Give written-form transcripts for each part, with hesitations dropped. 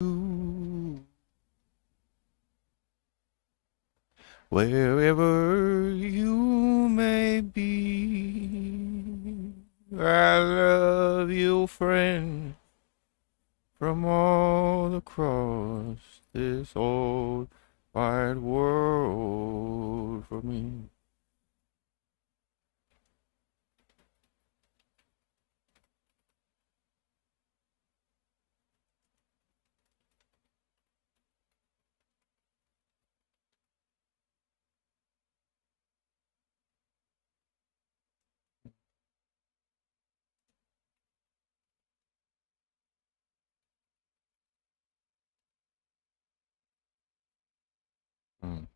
you, wherever you may be. I love you, friend, from all across this old wide world for me. Mm,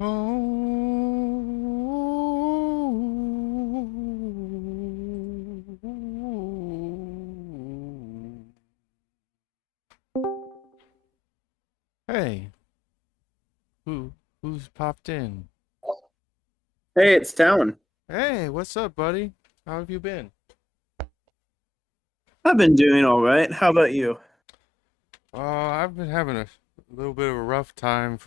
oh. Hey, who's popped in? Hey, it's Talon. Hey, what's up, buddy? How have you been? I've been doing all right. How about you? I've been having a little bit of a rough time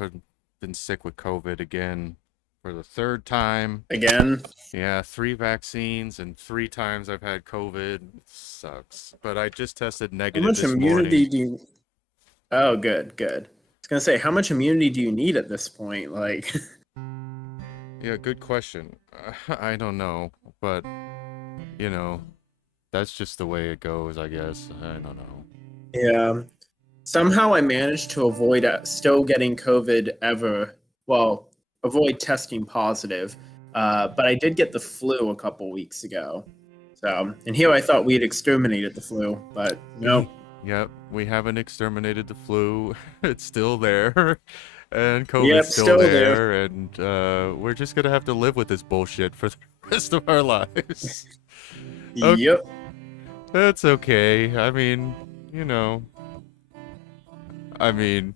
been sick with COVID again for the third time. Again? Yeah, three vaccines and three times I've had COVID. It sucks. But I just tested How negative much this immunity morning. do you... Oh, good, good. I was gonna say, how much immunity do you need at this point? Like, Yeah, good question. I don't know, but you know, that's just the way it goes, I guess. I don't know. yeah. Somehow I managed to avoid still getting COVID ever. Well, avoid testing positive. But I did get the flu a couple weeks ago. So, and here I thought we had exterminated the flu, but nope. Yep, we haven't exterminated the flu. It's still there. And COVID's Yep, still still there. there, and we're just gonna have to live with this bullshit for the rest of our lives. Okay, Yep. that's okay. I mean, you know, I mean,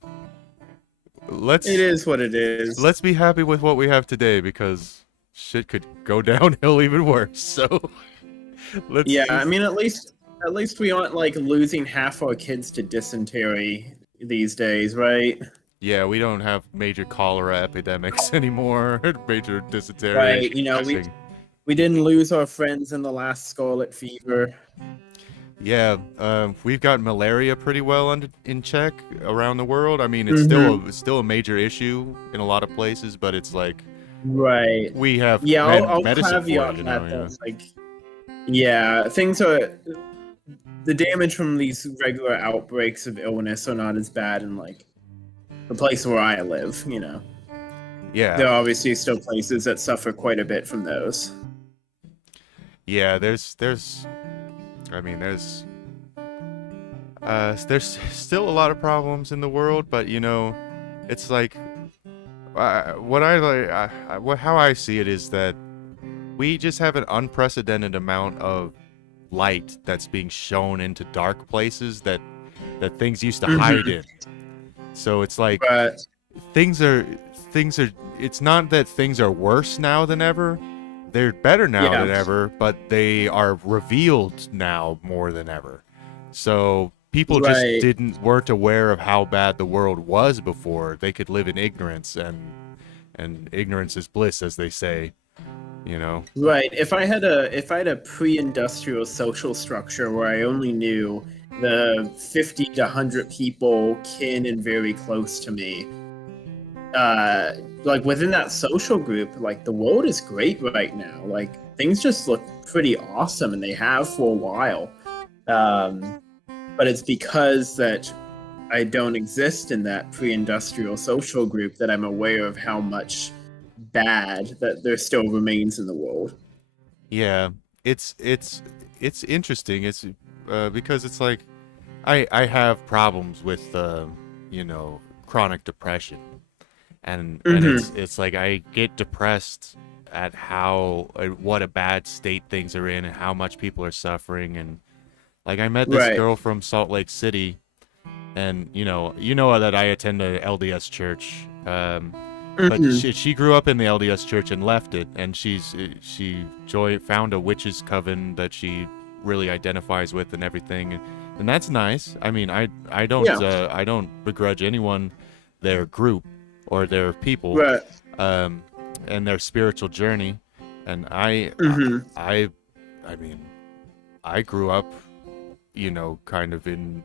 It let's is what it is. let's be happy with what we have today because shit could go downhill even worse. So let's Yeah, I just mean, at least we aren't like losing half our kids to dysentery these days, right? yeah, we don't have major cholera epidemics anymore, major dysentery Right. You know, we thing. we didn't lose our friends in the last scarlet fever. Yeah, we've got malaria pretty well under in check around the world. I mean, Mm-hmm. it's still a major issue in a lot of places, but it's like Right. we have Yeah, I'll medicine for it, caveat you know. that Yeah. that's like, yeah, things are the damage from these regular outbreaks of illness are not as bad in like the place where I live. Yeah. There are obviously still places that suffer quite a bit from those. Yeah, I mean, there's still a lot of problems in the world, but you know, it's like what I like, what how I see it is that we just have an unprecedented amount of light that's being shown into dark places that things used to hide Hmm. in. So it's like But things are things are it's not that things are worse now than ever. They're better now yeah, than ever, but they are revealed now more than ever. So people just right. weren't aware of how bad the world was before. They could live in ignorance, and ignorance is bliss, as they say, you know. Right. If I had a pre-industrial social structure where I only knew the 50 to 100 people kin and very close to me, uh like within that social group, like the world is great right now. Like things just look pretty awesome and they have for a while. Um but it's because that I don't exist in that pre-industrial social group that I'm aware of how much bad that there still remains in the world. Yeah, it's interesting. It's because it's like I have problems with you know, chronic depression, and Hmm. it's like I get depressed at how what a bad state things are in and how much people are suffering. And like I met this Right. girl from Salt Lake City, and you know that I attend a LDS church. But Hmm. she grew up in the LDS church and left it, and found a witch's coven that she really identifies with and everything, and that's nice. I mean, Yeah. I don't begrudge anyone their group or their people, Right. um, and their spiritual journey, and Hmm. I I mean, I grew up, you know, kind of in.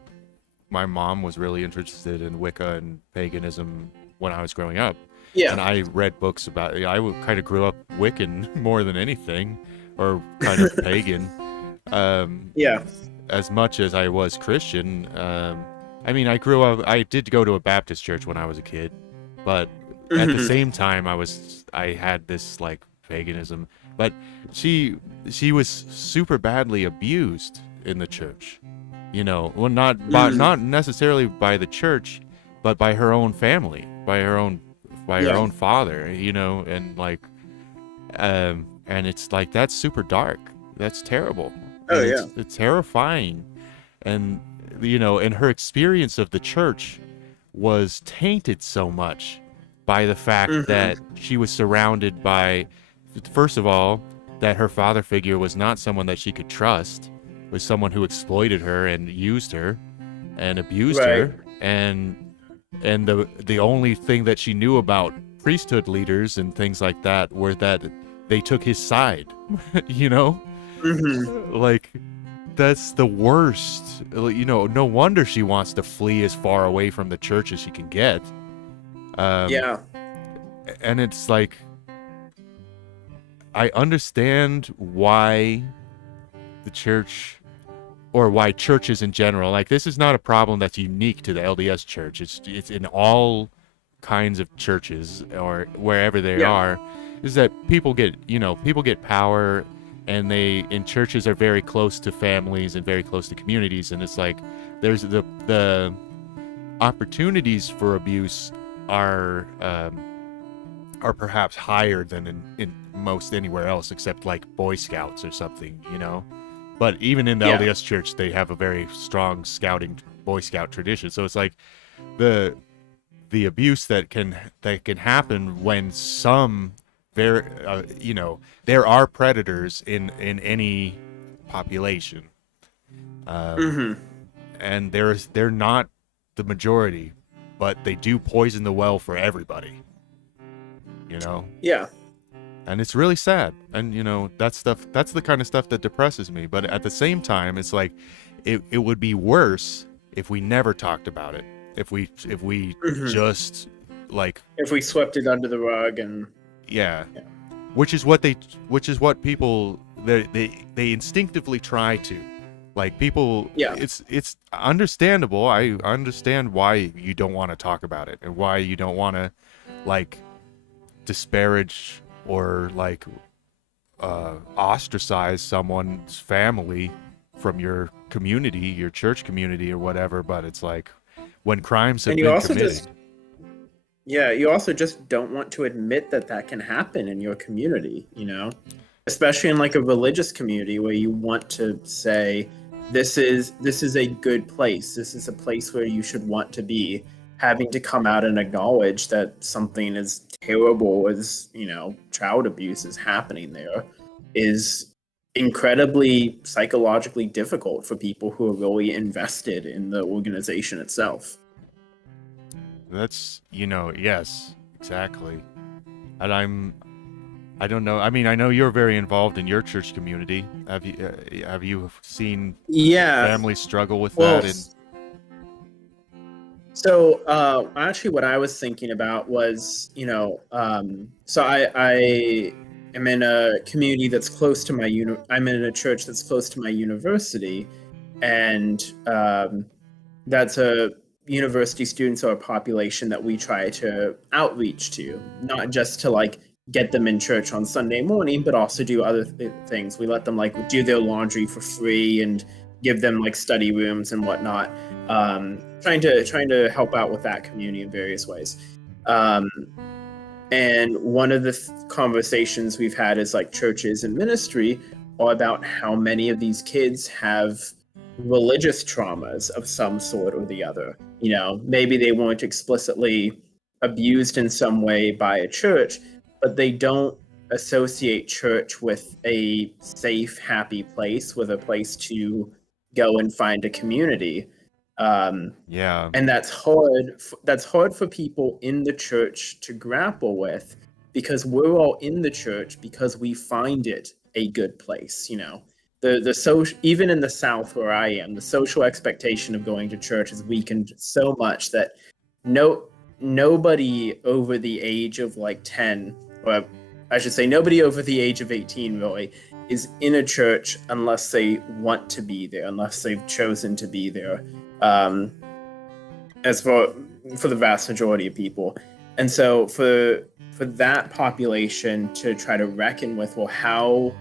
My mom was really interested in Wicca and paganism when I was growing up, Yeah. and I read books about it. Kind of grew up Wiccan more than anything, or kind of pagan, um, Yeah. as much as I was Christian. I mean, I grew up. I did go to a Baptist church when I was a kid, but at the Hmm. same time, I had this like paganism. But she she was super badly abused in the church. You know, well, Hmm. not necessarily by the church, but by her own family, by her Yeah. own father. You know, and it's like that's super dark. That's terrible, Oh and yeah. it's terrifying, and you know, and her experience of the church was tainted so much by the fact Hmm. that she was surrounded by, first of all, that her father figure was not someone that she could trust, was someone who exploited her and used her and abused Right. her, and the only thing that she knew about priesthood leaders and things like that were that they took his side. You know, Hmm. like that's the worst. You know, no wonder she wants to flee as far away from the church as she can get. Um, Yeah. and it's like I understand why the church, or why churches in general, like this is not a problem that's unique to the LDS church. It's in all kinds of churches or wherever they Yeah. are, is that people get power, and they in churches are very close to families and very close to communities, and it's like there's the opportunities for abuse are are perhaps higher than in most anywhere else except like Boy Scouts or something, you know. But even in the Yeah. LDS church, they have a very strong scouting Boy Scout tradition. So it's like the the abuse that can happen when some very you know, there are predators in any population, um, Hmm. and they're not the majority, but they do poison the well for everybody, you know. Yeah. And it's really sad, and you know, that's the kind of stuff that depresses me. But at the same time, it's like it would be worse if we never talked about it, if we Hmm. just like, If we swept it under the rug and yeah, yeah. which is what they which is what people they instinctively try to, like, people. Yeah. It's understandable. I understand why you don't want to talk about it and why you don't want to like disparage or like ostracize someone's family from your community, your church community or whatever. But it's like when crimes have And you been also committed. just yeah, you also just don't want to admit that that can happen in your community, you know? especially in like a religious community where you want to say this is a good place. This is a place where you should want to be. Having to come out and acknowledge that something as terrible as, child abuse is happening there is incredibly psychologically difficult for people who are really invested in the organization itself. That's, yes, exactly. And I don't know. I mean, I know you're very involved in your church community. Have you seen Yeah. families struggle with Well, that? And so actually, what I was thinking about was, so I am in a community that's close to I'm in a church that's close to my university, and that's a university students are a population that we try to outreach to, not just to like get them in church on Sunday morning, but also do other things. We let them like do their laundry for free and give them like study rooms and whatnot. Trying to help out with that community in various ways. And one of the conversations we've had is like churches and ministry are about how many of these kids have religious traumas of some sort or the other. Maybe they weren't explicitly abused in some way by a church, but they don't associate church with a safe, happy place, with a place to go and find a community. yeah, And that's hard. That's hard for people in the church to grapple with, because we're all in the church because we find it a good place. The social, even in the South where I am, the social expectation of going to church is weakened so much that nobody over the age of like 10, or I should say nobody over the age of 18 really, is in a church unless they want to be there, unless they've chosen to be there. As for the vast majority of people. And so for that population to try to reckon with, well, how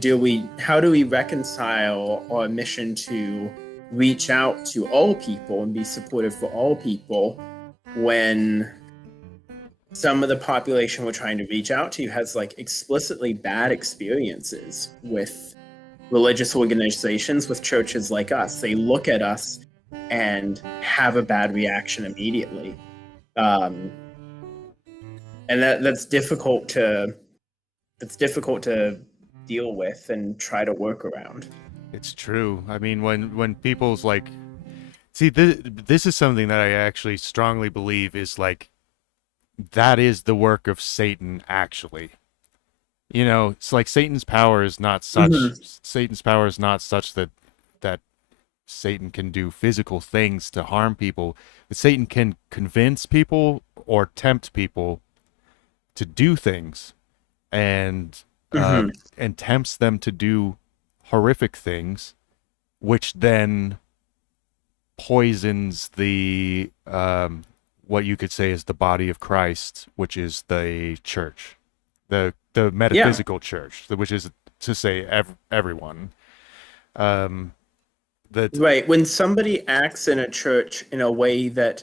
do we reconcile our mission to reach out to all people and be supportive for all people when some of the population we're trying to reach out to has like explicitly bad experiences with religious organizations, with churches like us. They look at us and have a bad reaction immediately. And that's difficult to deal with and try to work around. it's true. I mean, when people's like, see, this is something that I actually strongly believe is like, that is the work of Satan, actually. It's like Satan's power is not such. Mm-hmm. Satan's power is not such that Satan can do physical things to harm people, but Satan can convince people or tempt people to do things, and Mm-hmm. and tempts them to do horrific things, which then poisons the what you could say is the body of Christ, which is the church, the metaphysical church, which is to say everyone. That Right. When somebody acts in a church in a way that,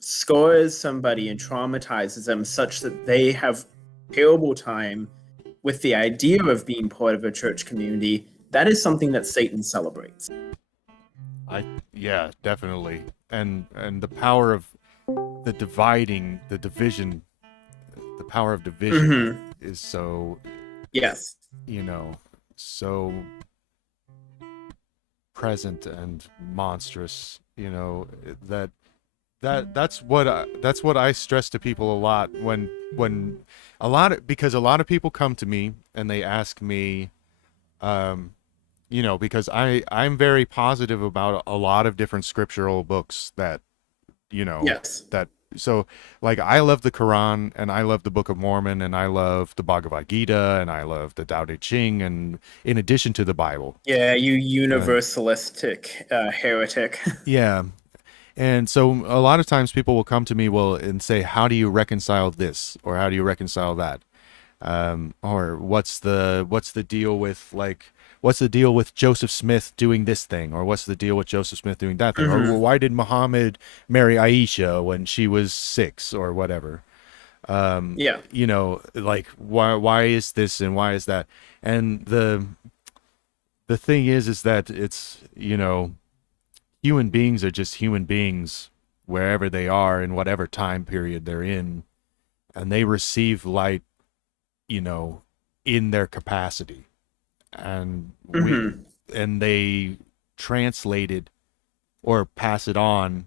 scores somebody and traumatizes them such that they have terrible time with the idea of being part of a church community, that is something that Satan celebrates. yeah, definitely, and the power of the division, the power of division Mm-hmm. is so, Yes. so present and monstrous, that's what I stress to people a lot when because a lot of people come to me and they ask me, because I'm very positive about a lot of different scriptural books that, Yes. that, so like I love the Quran, and I love the Book of Mormon, and I love the Bhagavad Gita, and I love the Tao Te Ching, and in addition to the Bible. Yeah, you universalistic heretic. Yeah. And so a lot of times people will come to me and say, how do you reconcile this, or how do you reconcile that, or what's the deal with what's the deal with Joseph Smith doing this thing, or what's the deal with Joseph Smith doing that thing, Mm-hmm. or why did Muhammad marry Aisha when she was 6, or whatever. Yeah. Like why is this and why is that? And the thing is that it's, human beings are just human beings wherever they are in whatever time period they're in, and they receive light, you know, in their capacity. And Hmm. they translate it or pass it on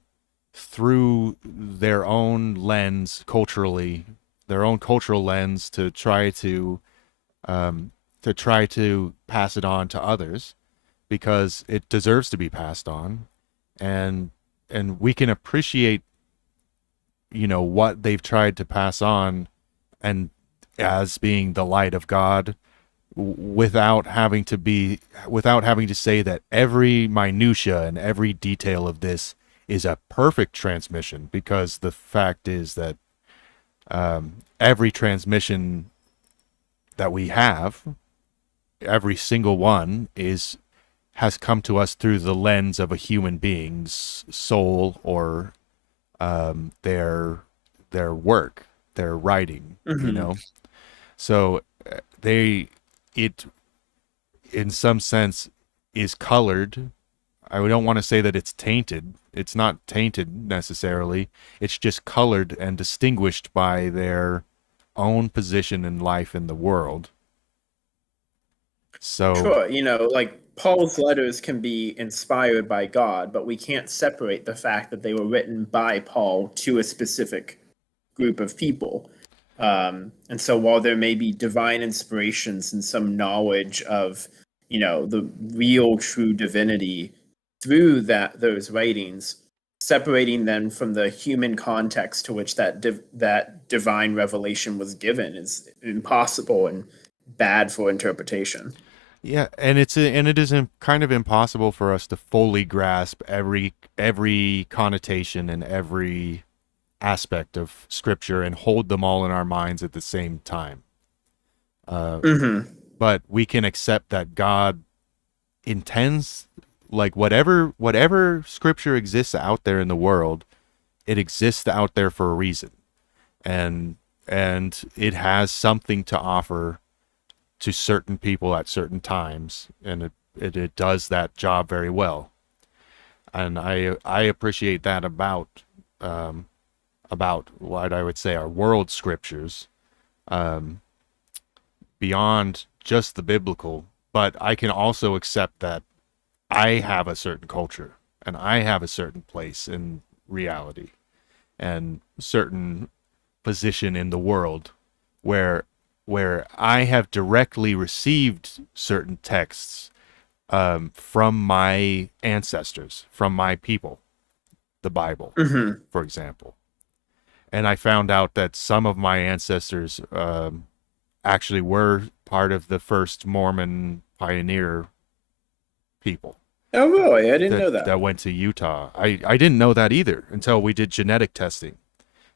through their own lens culturally, their own cultural lens um, to try to pass it on to others because it deserves to be passed on, and we can appreciate, what they've tried to pass on and as being the light of God without having to say that every minutia and every detail of this is a perfect transmission, because the fact is that every transmission that we have, every single one, has come to us through the lens of a human being's soul, or their work, their writing, Hmm. So they it in some sense is colored. I don't want to say that it's tainted. It's not tainted necessarily. It's just colored and distinguished by their own position in life in the world. So, Sure, like Paul's letters can be inspired by God, but we can't separate the fact that they were written by Paul to a specific group of people. And so while there may be divine inspirations and some knowledge of, the real true divinity through those writings, separating them from the human context to which that divine revelation was given is impossible and bad for interpretation. yeah, and it is kind of impossible for us to fully grasp every connotation and every aspect of scripture and hold them all in our minds at the same time. Uh, Hmm. but we can accept that God intends, like, whatever scripture exists out there in the world, it exists out there for a reason, and it has something to offer to certain people at certain times, and it does that job very well. And I appreciate that um, about what I would say are world scriptures, um, beyond just the biblical. But I can also accept that I have a certain culture and I have a certain place in reality and certain position in the world where I have directly received certain texts, from my ancestors, from my people, the Bible, Hmm. for example. And I found out that some of my ancestors, actually were part of the first Mormon pioneer people Oh, really? I didn't that know that. went to Utah. I didn't know that either until we did genetic testing,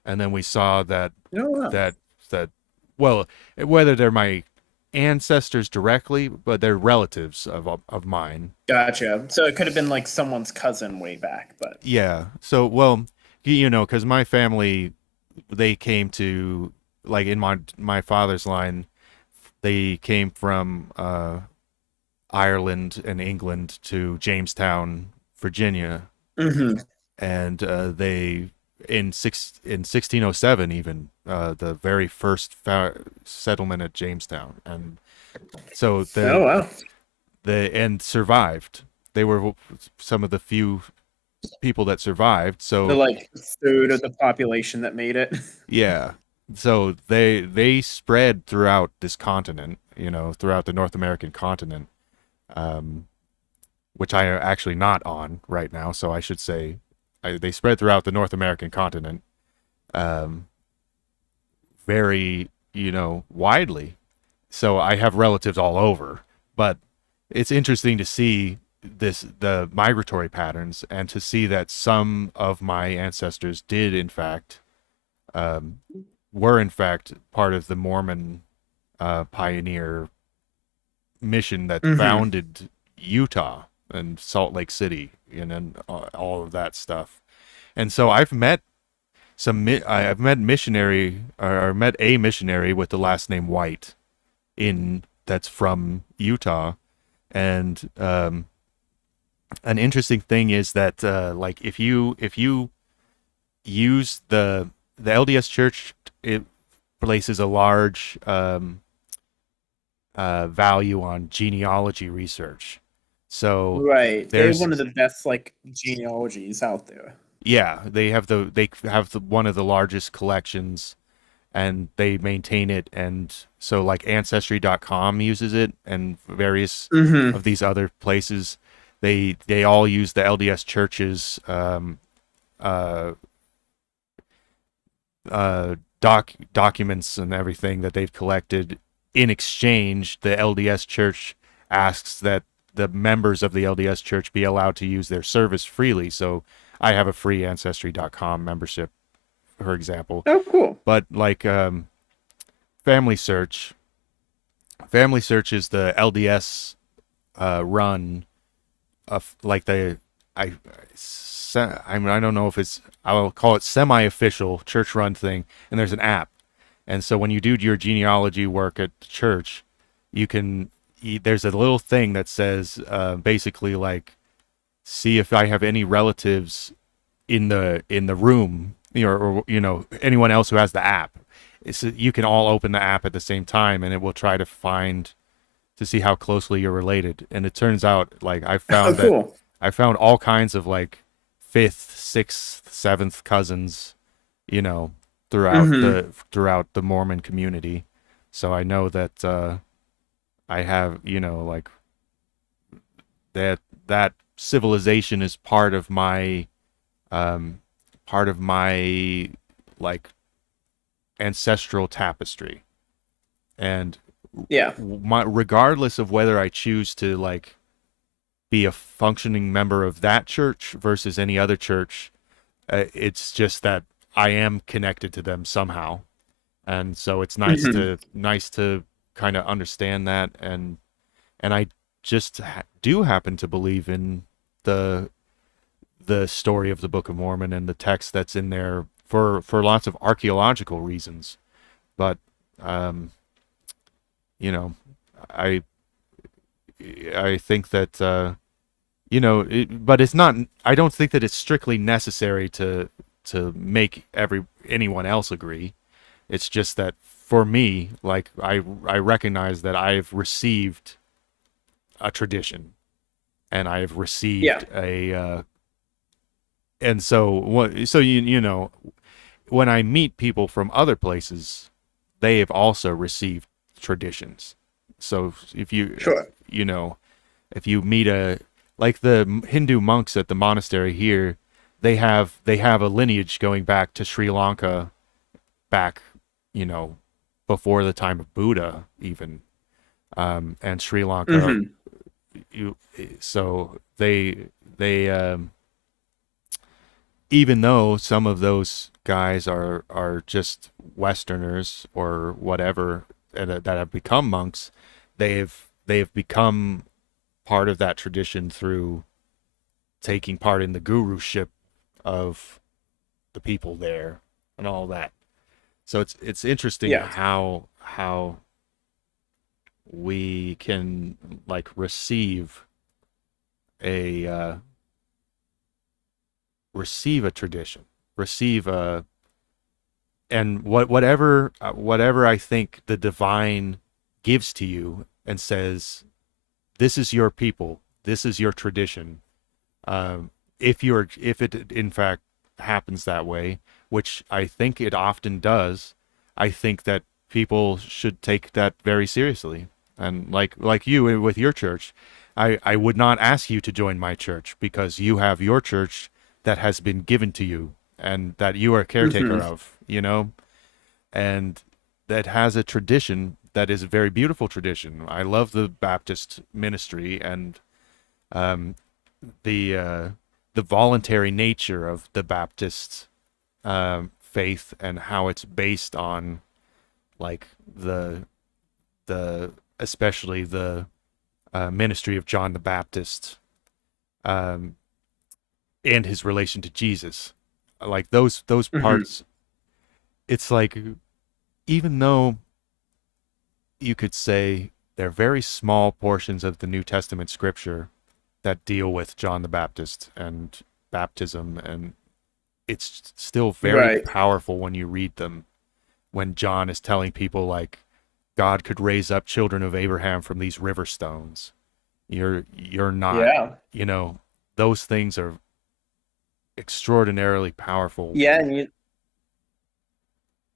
and then we saw that Oh, wow. that that well, whether they're my ancestors directly, but they're relatives of mine. Gotcha. So it could have been like someone's cousin way back, but. Yeah. So, well, because my family, they came to, like, in my father's line, they came from Ireland and England to Jamestown, Virginia, Hmm. and they in 1607, even, the very first settlement at Jamestown, and so Oh, wow. and survived. They were some of the few people that survived. The So like third of the population that made it. yeah, so they spread throughout this continent, throughout the North American continent, um, which I am actually not on right now. So I should say, they spread throughout the North American continent, um, very, widely. So I have relatives all over, but it's interesting to see the migratory patterns, and to see that some of my ancestors um, were in fact part of the Mormon pioneer mission that Hmm. founded Utah and Salt Lake City, and then all of that stuff. And so I've met I've met missionary or met a missionary with the last name White in that's from Utah, and an interesting thing is that like if you use the LDS Church, it places a large value on genealogy research. So Right. They have there's one of the best like genealogies out there. yeah, they have one of the largest collections, and they maintain it, and so like ancestry.com uses it, and various Mm-hmm. of these other places, they all use the LDS church's uh documents and everything that they've collected. In exchange, the LDS church asks that the members of the LDS church be allowed to use their service freely. So I have a free ancestry.com membership, for example. Oh, cool. But like Family Search, Family Search is the LDS run of like the I I mean I don't know if it's I'll call it semi-official church-run thing, and there's an app. And so when you do your genealogy work at the church, you can there's a little thing that says basically like see if I have any relatives in the room, or you know anyone else who has the app. You can all open the app at the same time, and it will try to find to see how closely you're related. And it turns out like Oh, cool. I found all kinds of like fifth, sixth, seventh cousins, you know, Mm-hmm. throughout the Mormon community. So I know that I have, you know, like that civilization is um part of my like ancestral tapestry. And Yeah. regardless of whether I choose to like be a functioning member of that church versus any other church, it's just that I am connected to them somehow, and so it's Mm-hmm. nice to kind of understand that, and I just do happen to believe in the the story of the Book of Mormon and the text that's in there for lots of archaeological reasons, but um, you know, I I think that you know, but it's not. I don't think that it's strictly necessary to make anyone else agree. It's just that for me, like I recognize that I've received a tradition, and I've Yeah. received a and so what so you know, when I meet people from other places, they have also received traditions. So if you Sure. you know, if you meet a like the Hindu monks at the monastery here, they have a lineage going back to Sri Lanka, back, you know, before the time of Buddha even, and Sri Lanka. Mm-hmm. You so they even though some of those guys are just Westerners or whatever, that have become monks, they've become part of that tradition through taking part in the guruship of the people there and all that. So it's interesting Yeah. how we can like a receive a tradition, receive a and whatever I think the divine gives to you and says, this is your people, this is your tradition. If it in fact happens that way, which I think it often does, I think that people should take that very seriously. And like you with your church, I would not ask you to join my church because you have your church that has been given to you and that you are a caretaker Mm-hmm. of, you know, and that has a tradition that is a very beautiful tradition. I love the Baptist ministry, and um, the uh, the voluntary nature of the Baptist faith, and how it's based on like the especially the ministry of John the Baptist, um, and his relation to Jesus. like those Hmm. parts. It's like, even though you could say they're very small portions of the New Testament scripture that deal with John the Baptist and baptism, and it's still very Right. powerful when you read them, when John is telling people like God could raise up children of Abraham from these river stones. You're not, Yeah. you know, those things are extraordinarily powerful. Yeah,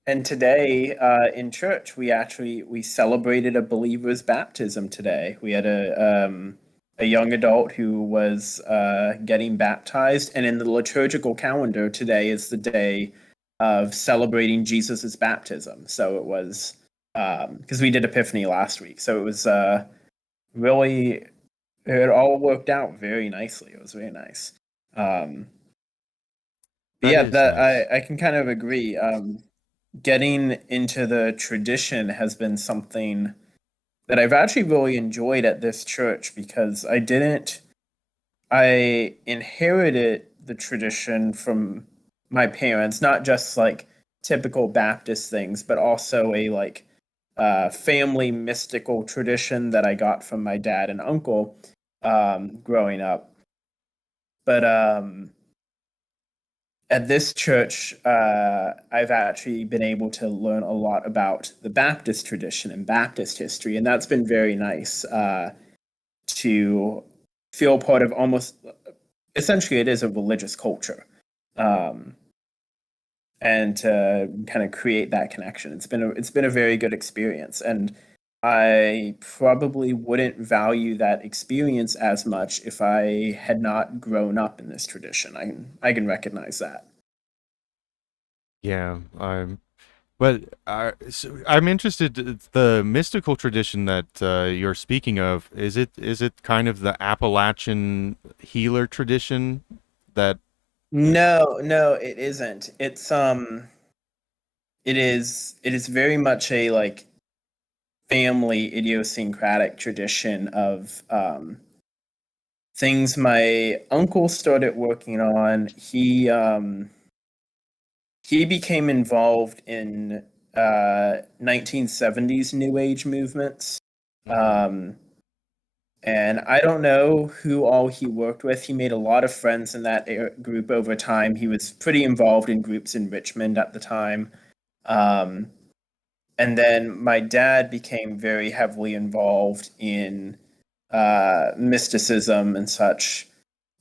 and today in church we celebrated a believer's baptism today. We had a young adult who was getting baptized, and in the liturgical calendar today is the day of celebrating Jesus's baptism. So it was because we did Epiphany last week, so it was really, it all worked out very nicely. It was very nice. Um, but That yeah, is that nice. I can kind of agree. Getting into the tradition has been something that I've actually really enjoyed at this church because I inherited the tradition from my parents, not just like typical Baptist things, but also a like family mystical tradition that I got from my dad and uncle growing up. But at this church, I've actually been able to learn a lot about the Baptist tradition and Baptist history, and that's been very nice to feel part of. Almost essentially, it is a religious culture, um, and to kind of create that connection. It's been a very good experience, and I probably wouldn't value that experience as much if I had not grown up in this tradition. I can recognize that. Yeah, but I'm interested. The mystical tradition that you're speaking of, is it kind of the Appalachian healer tradition that? No, no, it isn't. It is very much a like family idiosyncratic tradition of things my uncle started working on. He became involved in 1970s New Age movements. Mhm. Um, and I don't know who all he worked with. He made a lot of friends in that group over time. He was pretty involved in groups in Richmond at the time. Um, and then my dad became very heavily involved in mysticism and such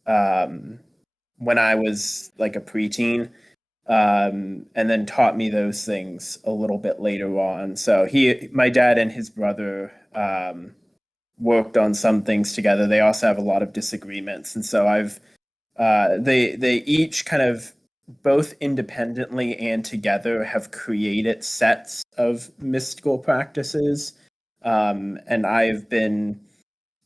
um, when I was like a preteen, and then taught me those things a little bit later on. So my dad and his brother worked on some things together. They also have a lot of disagreements, and so they each kind of both independently and together have created sets of mystical practices, and I've been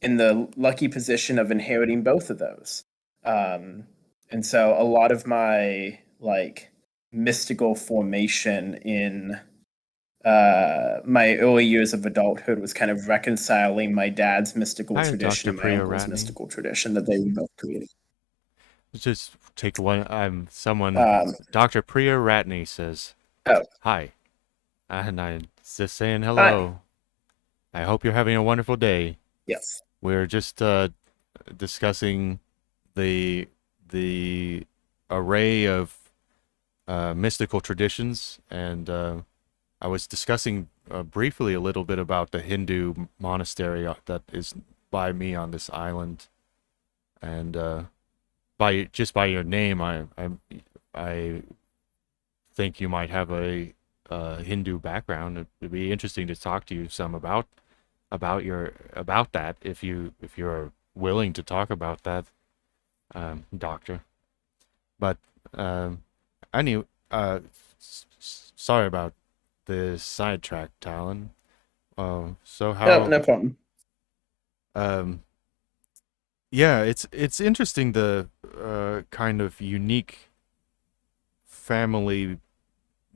in the lucky position of inheriting both of those. Um, and so a lot of my like mystical formation in my early years of adulthood was kind of reconciling my dad's mystical Hi, tradition Dr. and my Priya uncle's Ratney. mystical tradition that they were both creating. Just take one. I'm someone. Um, Dr. Priya Ratney says oh, hi, and I'm just saying hi. hello. I hope you're having a wonderful day. Yes. We're just discussing the the array of mystical traditions, and I was discussing briefly a little bit about the Hindu monastery that is by me on this island, and by just by your name, I think you might have a Hindu background. It'd be interesting to talk to you some about that if you're willing to talk about that, doctor. But um, I knew. Sorry about the sidetrack, Talon. So No, how? no problem. Um, yeah, it's interesting, the kind of unique family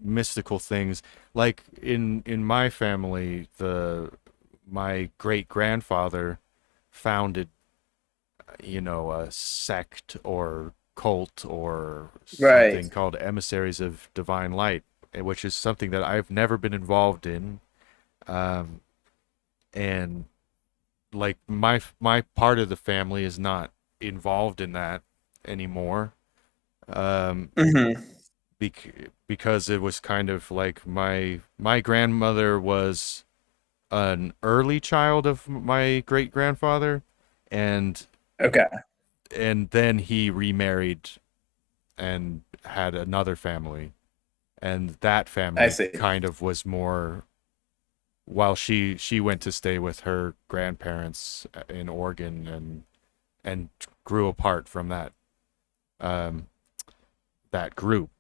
mystical things. Like in my family, the my great grandfather founded, a sect or cult or Right. something called Emissaries of Divine Light, which is something that I've never been involved in. Um, and like my part of the family is not involved in that anymore. Um, Mm-hmm. because it was kind of like my grandmother was an early child of my great grandfather, and Okay. then he remarried and had another family, and that I family see. kind of was more, while she went to stay with her grandparents in Oregon, and grew apart from um that group.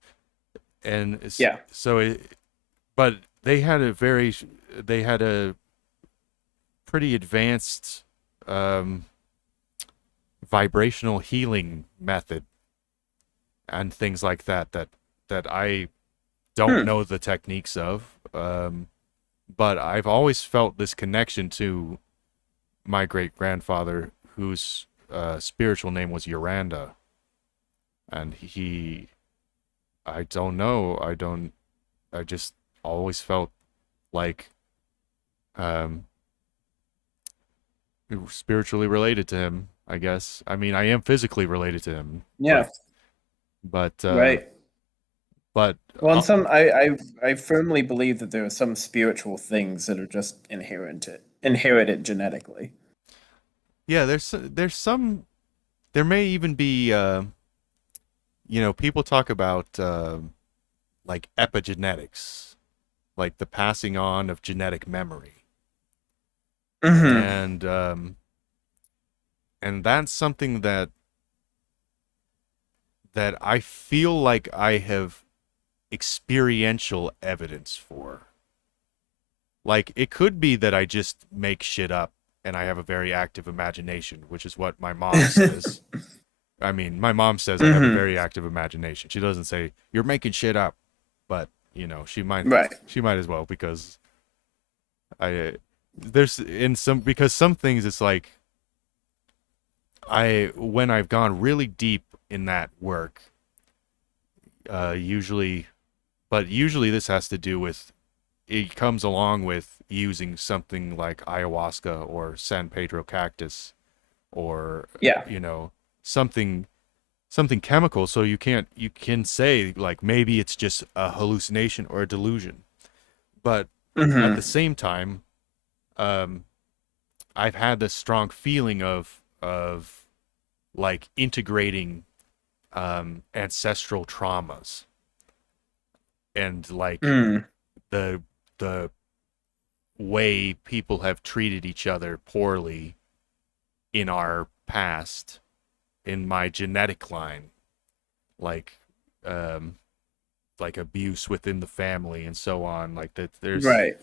And Yeah. so but they had a pretty advanced um vibrational healing method and things like that I don't Hmm. know the techniques of. But I've always felt this connection to my great grandfather, whose spiritual name was Yoranda, and I don't know, I just always felt like um, spiritually related to him. I guess. I mean, I am physically related to him, Yeah. but Right. but Well, and I firmly believe that there are some spiritual things that are just inherited genetically. yeah, there's some. There may even be, people talk about like epigenetics, like the passing on of genetic memory, Mm-hmm. and that's something that I feel like I have experiential evidence for. Like it could be that I just make shit up and I have a very active imagination, which is what my mom says. I mean, my mom says I have a Mm-hmm. very active imagination. She doesn't say you're making shit up, but Right. she might as well, because there's in some because some things it's like I when I've gone really deep in that work, usually, but usually this has to do with, it comes along with using something like ayahuasca or San Pedro cactus, or Yeah. you know something chemical, so you can say like maybe it's just a hallucination or a delusion, but at the Mm-hmm. same time, um I've had this strong feeling of like integrating ancestral traumas, and like Mm. the the way people have treated each other poorly in our past, in my genetic line, like um like abuse within the family and so on, like that. There's Right.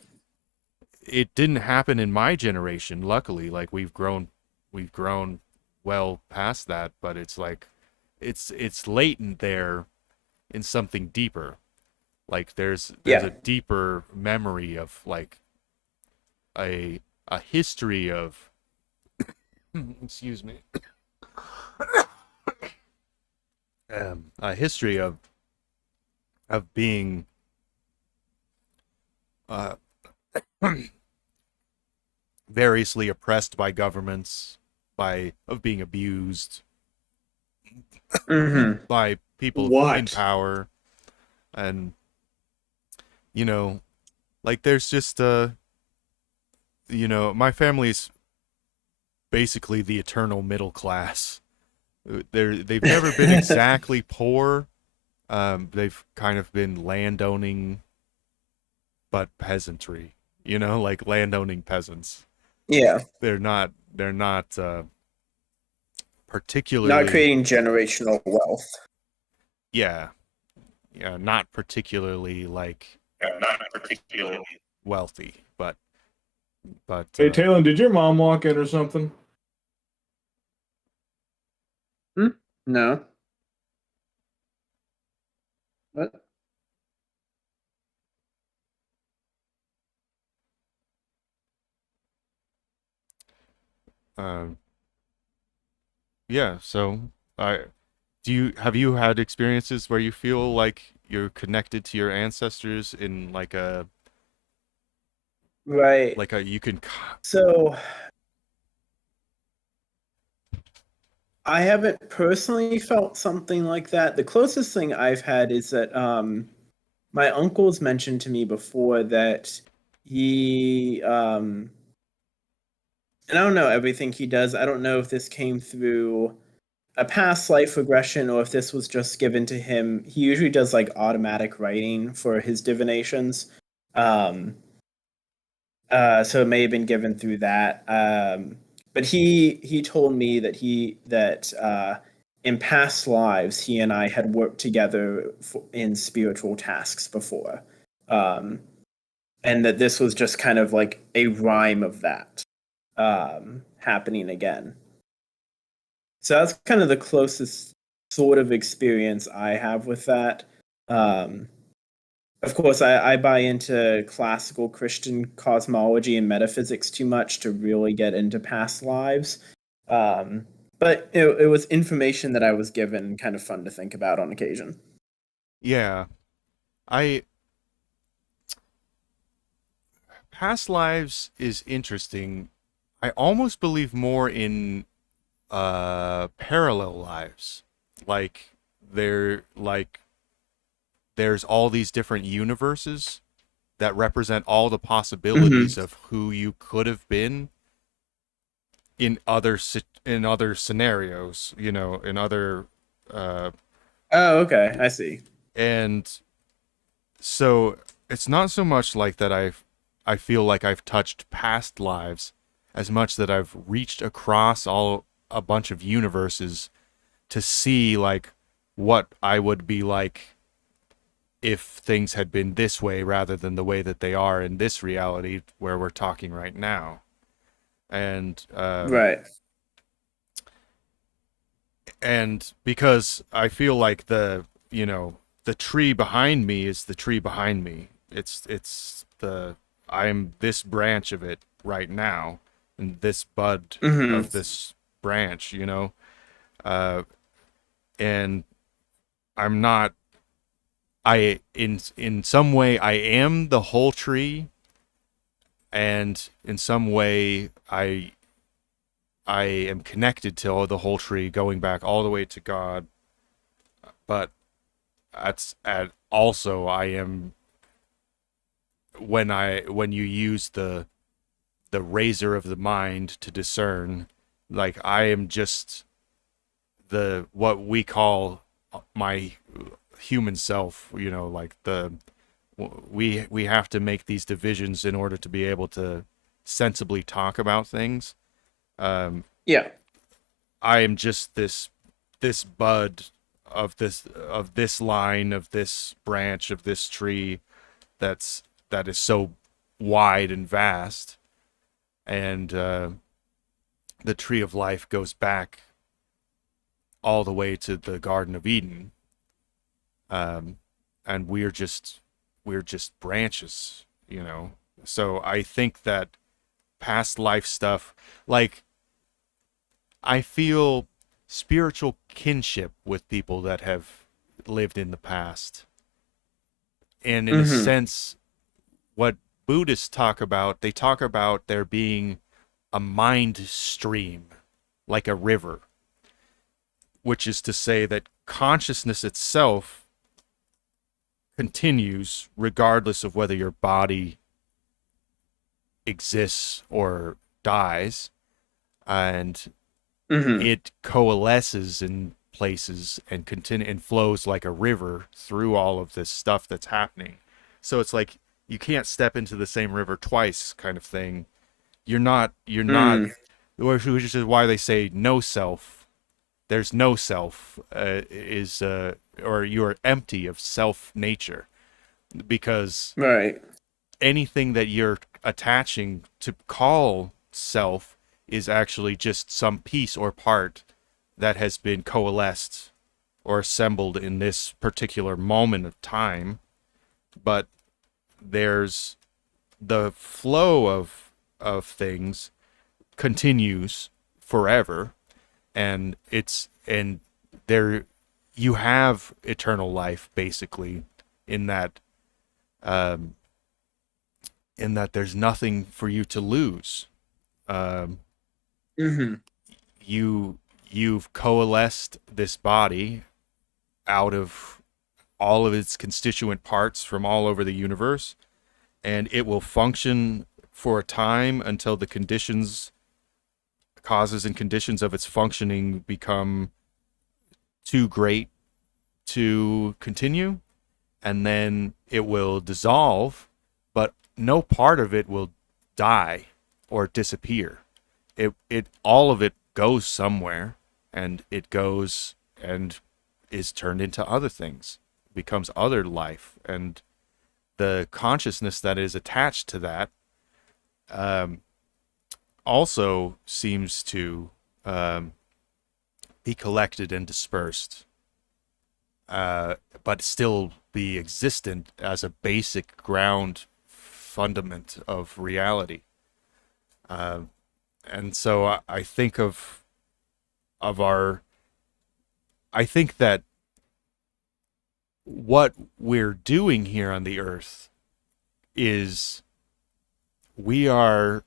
It didn't happen in my generation, luckily. Like we've grown well past that, but it's like it's latent there in something deeper. Like there's Yeah. a deeper memory of like a history of excuse me, a history of being uh variously oppressed by governments, by of being abused Mm-hmm. by people in What? power, and you know like there's just my family's basically the eternal middle class. They've never been exactly poor. They've kind of been landowning, but peasantry, like landowning peasants. Yeah. They're not Not particularly, creating generational wealth. yeah, yeah, not particularly like Yeah, not particularly. wealthy, but Hey, Talon, did your mom walk in or something? Hmm? No. What? um yeah, so I have you had experiences where you feel like you're connected to your ancestors in Right. like a you can So I haven't personally felt something like that. The closest thing I've had is that my uncle's mentioned to me before that he and I don't know everything he does. I don't know if this came through a past life regression or if this was just given to him. He usually does like automatic writing for his divinations. Um, so it may have been given through that. But he told me that in past lives he and I had worked together in spiritual tasks before, um, and that this was just kind of like a rhyme of that happening again. So that's kind of the closest sort of experience I have with that. Um, of course, I buy into classical Christian cosmology and metaphysics too much to really get into past lives. Um, but it was information that I was given, kind of fun to think about on occasion. yeah. I Past lives is interesting. I almost believe more in parallel lives. Like like there's all these different universes that represent all the Hmm. possibilities of who you could have been in in other scenarios, in other uh Oh, okay, I see. and so it's not so much like that I feel like I've touched past lives as much that I've reached across all a bunch of universes to see like what I would be like if things had been this way rather than the way that they are in this reality where we're talking right now. And Right. because I feel like the tree behind me is the tree behind me. It's the I'm this branch of it right now, and this bud Hmm. of this branch, uh, and I'm not. In some way I am the whole tree, and in some way I am connected to the whole tree, going back all the way to God. But at also I am when you use the razor of the mind to discern, like I am just the what we call my human self, like we have to make these divisions in order to be able to sensibly talk about things. um Yeah. I am just this bud of this line of this branch of this tree that is so wide and vast, and the tree of life goes back all the way to the Garden of Eden, um, and we're just branches, So I think that past life stuff, like I feel spiritual kinship with people that have lived in the past, and in a Hmm. sense, what Buddhists talk about, they talk about there being a mind stream, like a river, which is to say that consciousness itself continues regardless of whether your body exists or dies, and Hmm. it coalesces in places and continue and flows like a river through all of this stuff that's happening. So it's like you can't step into the same river twice, kind of thing. You're not Mm. which is why they say no self. There's no self, is or you're empty of self nature, because Right. anything that you're attaching to call self is actually just some piece or part that has been coalesced or assembled in this particular moment of time. But there's the flow of things continues forever, and it's and there you have eternal life basically, in that um, there's nothing for you to lose. Um, Hmm. you've coalesced this body out of all of its constituent parts from all over the universe, and it will function for a time until the causes and conditions of its functioning become too great to continue, and then it will dissolve, but no part of it will die or disappear. It all of it goes somewhere, and it goes and is turned into other things, becomes other life, and the consciousness that is attached to that um, also seems to um, be collected and dispersed, but still be existent as a basic ground fundament of reality. Uh, and so I think of our, I think that what we're doing here on the earth is we are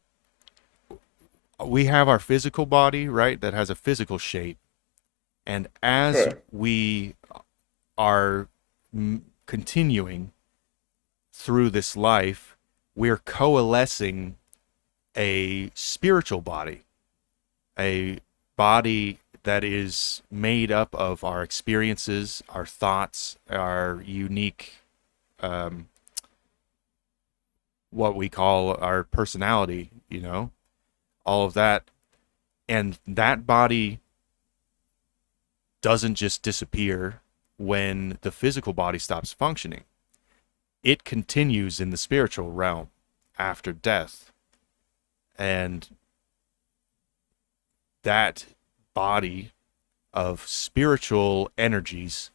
we have our physical body, right, that has a physical shape, and as Sure. we are continuing through this life, we're coalescing a spiritual body, a body that is made up of our experiences, our thoughts, our unique, um, what we call our personality, all of that. And that body doesn't just disappear when the physical body stops functioning. It continues in the spiritual realm after death. And that body of spiritual energies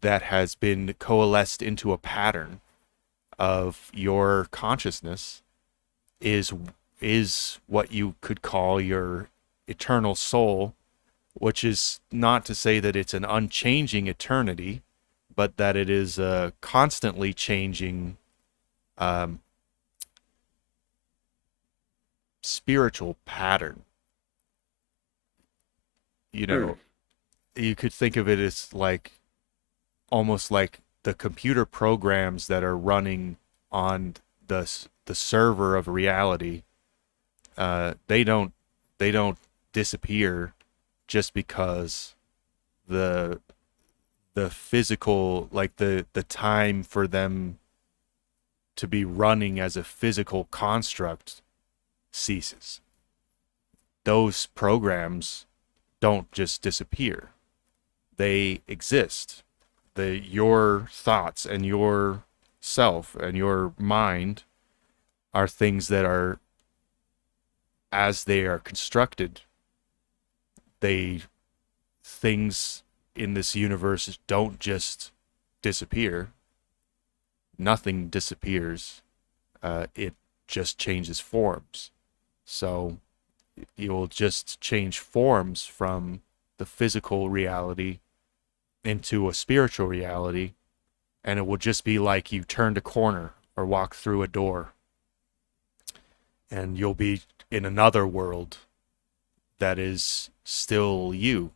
that has been coalesced into a pattern of your consciousness is what you could call your eternal soul, which is not to say that it's an unchanging eternity, but that it is a constantly changing um, spiritual pattern. You know, you could think of it as like almost like the computer programs that are running on the server of reality. They don't disappear just because the the physical, like the time for them to be running as a physical construct ceases. Those programs don't just disappear. They exist. Your thoughts and your self and your mind are things that are, as they are constructed, they things in this universe don't just disappear. Nothing disappears. It just changes forms. So you'll just change forms from the physical reality into a spiritual reality, and it will just be like you turned a corner or walked through a door, and you'll be in another world that is still you,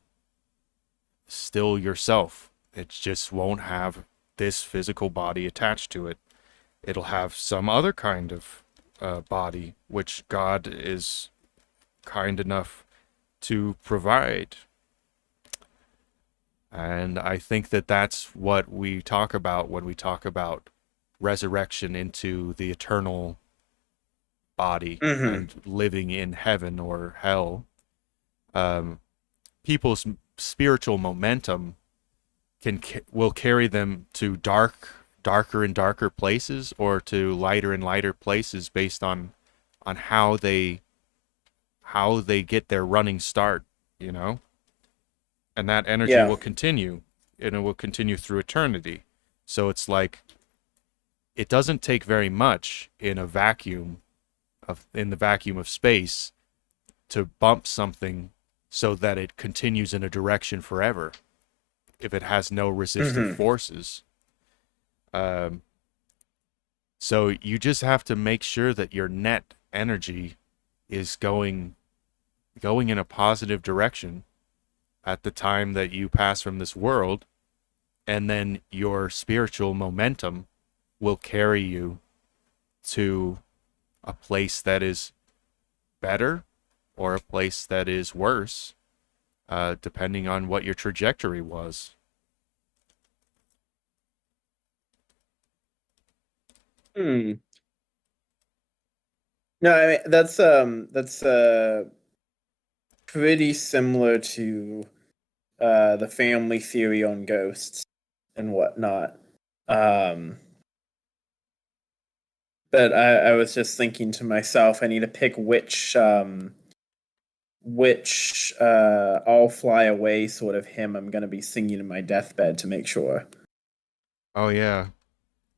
still yourself. It just won't have this physical body attached to it. It'll have some other kind of body, which God is kind enough to provide. And I think that that's what we talk about when we talk about resurrection into the eternal body Hmm. and living in heaven or hell. People's spiritual momentum will carry them to darker and darker places, or to lighter and lighter places based on how they get their running start, you know? And that energy Yeah. will continue, and it will continue through eternity. So it's like it doesn't take very much in the vacuum of space to bump something so that it continues in a direction forever. if it has no resistive forces. So you just have to make sure that your net energy is going in a positive direction at the time that you pass from this world, and then your spiritual momentum will carry you to a place that is better or a place that is worse, depending on what your trajectory was. Hmm. No, I mean that's pretty similar to the family theory on ghosts and whatnot. Um, but I was just thinking to myself, I need to pick which "I'll Fly Away" sort of hymn I'm gonna be singing in my deathbed to make sure. Oh yeah.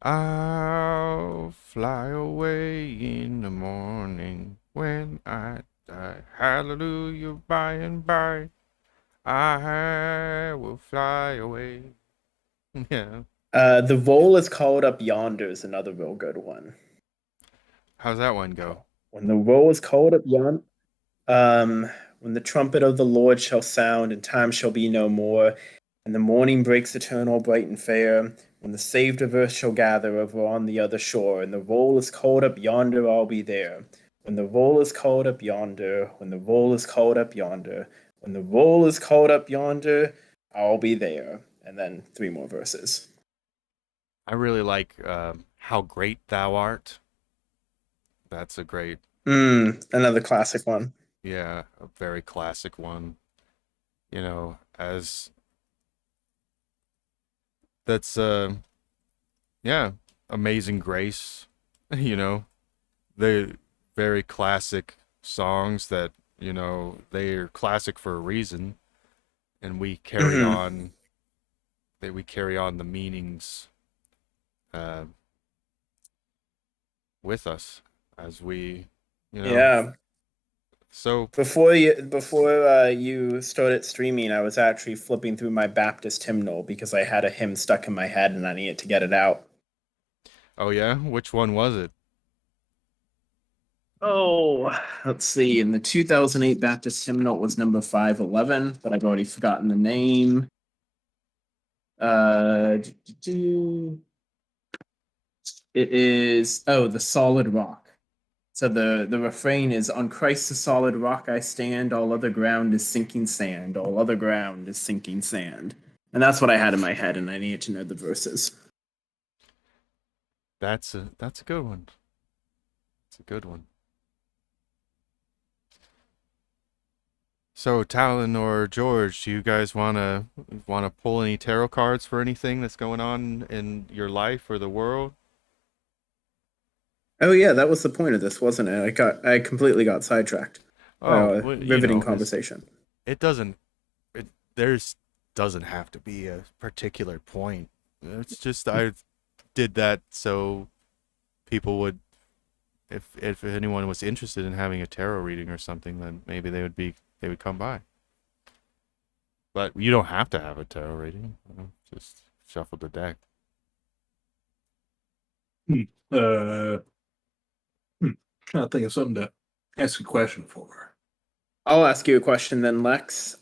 I'll fly away in the morning when I die. Hallelujah, by and by. I will fly away. Yeah. The Vole is called up yonder is another real good one. How's that one go? When the roll is called up yonder, um, when the trumpet of the Lord shall sound, and time shall be no more, and the morning breaks eternal, bright and fair, when the saved of earth shall gather over on the other shore, and the roll is called up yonder, I'll be there. When the roll is called up yonder, when the roll is called up yonder, when the roll is called up yonder, I'll be there. And then three more verses. I really like How Great Thou Art. That's a great, Another classic one. yeah, a very classic one. You know, as that's yeah, Amazing Grace, you know, they're very classic songs that, they're classic for a reason, and we carry Mhm. on the meanings uh, with us as we, you know. Yeah. So, Before you started streaming, I was actually flipping through my Baptist hymnal because I had a hymn stuck in my head and I needed to get it out. oh yeah, which one was it? Oh, let's see. In the 2008 Baptist hymnal, it was number 511, but I've already forgotten the name. Uh, do, do, do. It is the Solid Rock. So the refrain is, "On Christ the solid rock I stand, all other ground is sinking sand, all other ground is sinking sand." And that's what I had in my head, and I needed to know the verses. That's a good one. It's a good one. So, Talon or George, do you guys wanna pull any tarot cards for anything that's going on in your life or the world? Oh yeah, that was the point of this, wasn't it? I completely got sidetracked by Oh, a well, riveting conversation. it doesn't it there's doesn't have to be a particular point. It's just I did that so people would, if anyone was interested in having a tarot reading or something, then maybe they would come by. But you don't have to have a tarot reading. Just shuffle the deck. Hmm. Uh, Trying to think of something to ask a question for. I'll ask you a question then, Lex.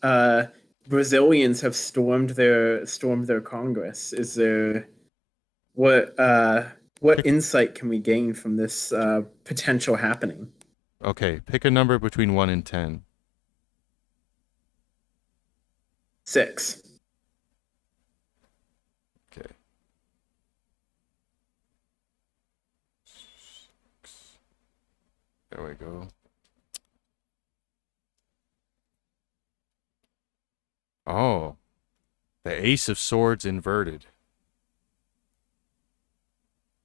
Brazilians have stormed their Congress. Is there what Pick insight can we gain from this potential happening? Okay, pick a number between 1 and 10. 6. Okay. There we go. Oh, the Ace of Swords inverted.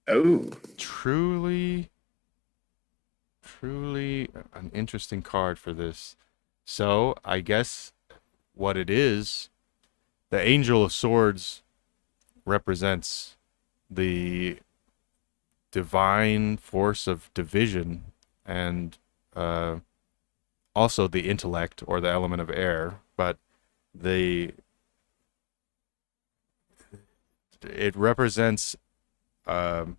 Oh. Truly, truly an interesting card for this. So, I guess what it is, the Angel of Swords represents the divine force of division and uh, also the intellect or the element of air, but the it represents um,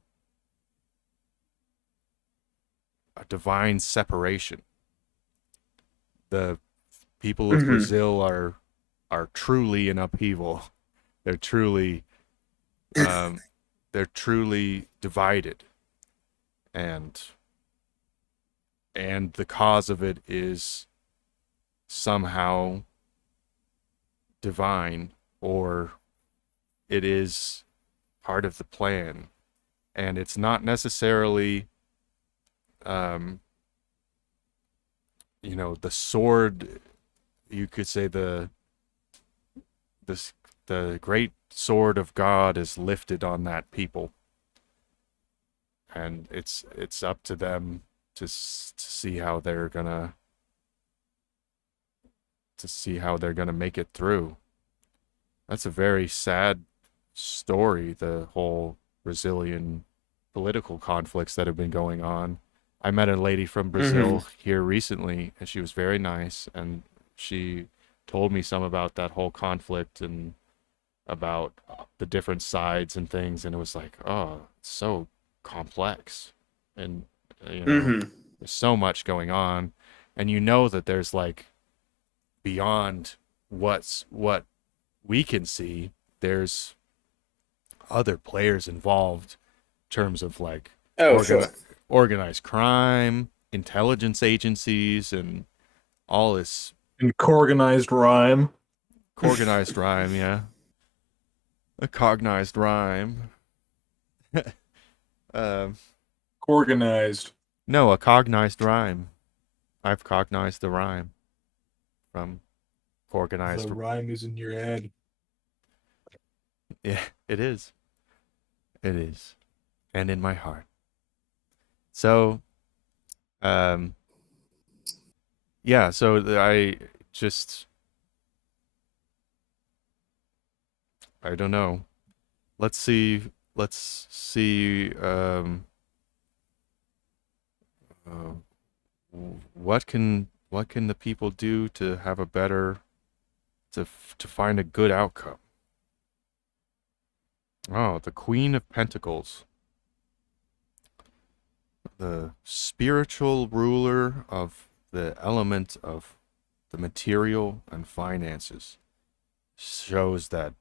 a divine separation. The people of Hmm. Brazil are truly in upheaval. They're truly um, they're truly divided, and the cause of it is somehow divine, or it is part of the plan, and it's not necessarily um, the sword. You could say this the great sword of God is lifted on that people, and it's up to them to see how they're gonna make it through. That's a very sad story, the whole Brazilian political conflicts that have been going on. I met a lady from Hmm. Brazil here recently, and she was very nice, and she told me some about that whole conflict and about the different sides and things, and it was like, oh, it's so complex, and Hmm. there's so much going on, and that there's like beyond what we can see, there's other players involved in terms of like Oh, organi- sure. organized crime, intelligence agencies, and all this In organized rhyme. organized rhyme. Yeah, a cognized rhyme. um, Organized. no, a cognized rhyme. I've cognized the rhyme from organized. The rhyme is in your head. Yeah, it is. It is, and in my heart. So, um, yeah. So I just, I don't know. Let's see. Let's see. Uh, what can the people do to have a better to find a good outcome? Oh, the Queen of Pentacles, the spiritual ruler of the element of the material and finances, shows that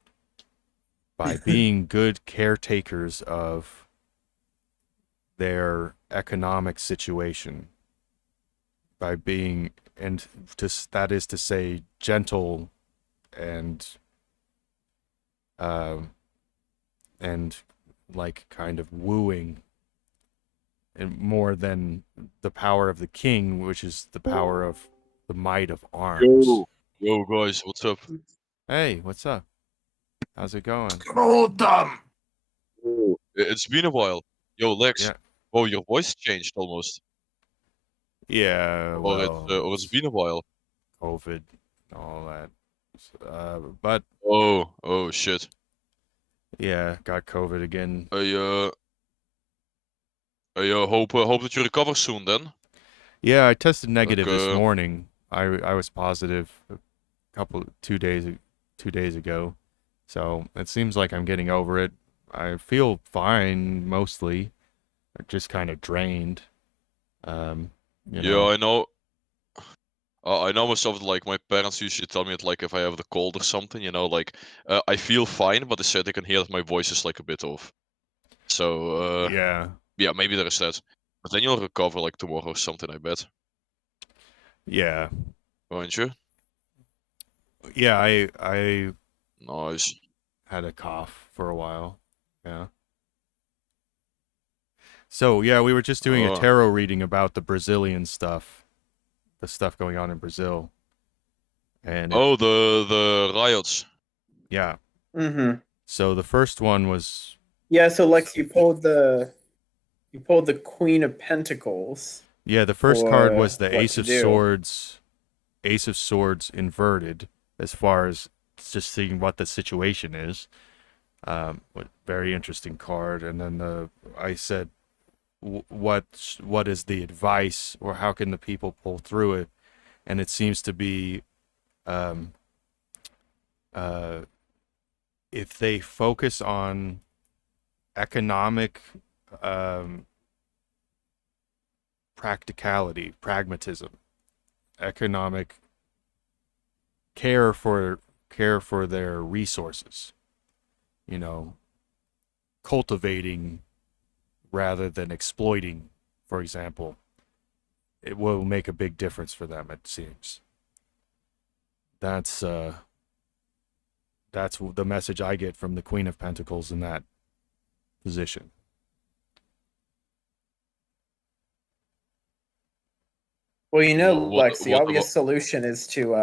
by being good caretakers of their economic situation, by being, and just that is to say, gentle and um and like kind of wooing, and more than the power of the king, which is the power of the might of arms. Yo, yo, guys, what's up? Hey, what's up? How's it going? Oh, dumb. Oh, it's been a while. Yo, Lex. Yeah. Oh, your voice changed almost. Yeah, Or it's been a while. COVID, all that. But Oh, shit. yeah, got COVID again. I hope that you recover soon then. Yeah, I tested Like, negative this morning. I was positive a couple 2 days ago. So it seems like I'm getting over it. I feel fine mostly. Just kind of drained. Um, you yeah, know. I know. I know myself, like, my parents usually tell me that, like, if I have the cold or something, like, I feel fine, but they said they can hear that my voice is, like, a bit off. So, Yeah. yeah, maybe there is that. But then you'll recover, like, tomorrow or something, I bet. Yeah. Won't you? Yeah, I Nice. had a cough for a while. Yeah. So, yeah, we were just doing a Oh. tarot reading about the Brazilian stuff. The stuff going on in Brazil. And Oh, the riots. yeah. Hmm. So the first one was, Yeah. So Lex, you pulled the Queen of Pentacles yeah, the first card for was the what Ace to of do. Swords, Ace of Swords inverted, as far as just seeing what the situation is. Very interesting card. And then I said, what is the advice, or how can the people pull through it? And it seems to be um, uh, if they focus on economic practicality, pragmatism, economic care for their resources, you know, cultivating rather than exploiting, for example, it will make a big difference for them, it seems. That's the message I get from the Queen of Pentacles in that position. Well, you know, What Lex, the what about obvious solution is to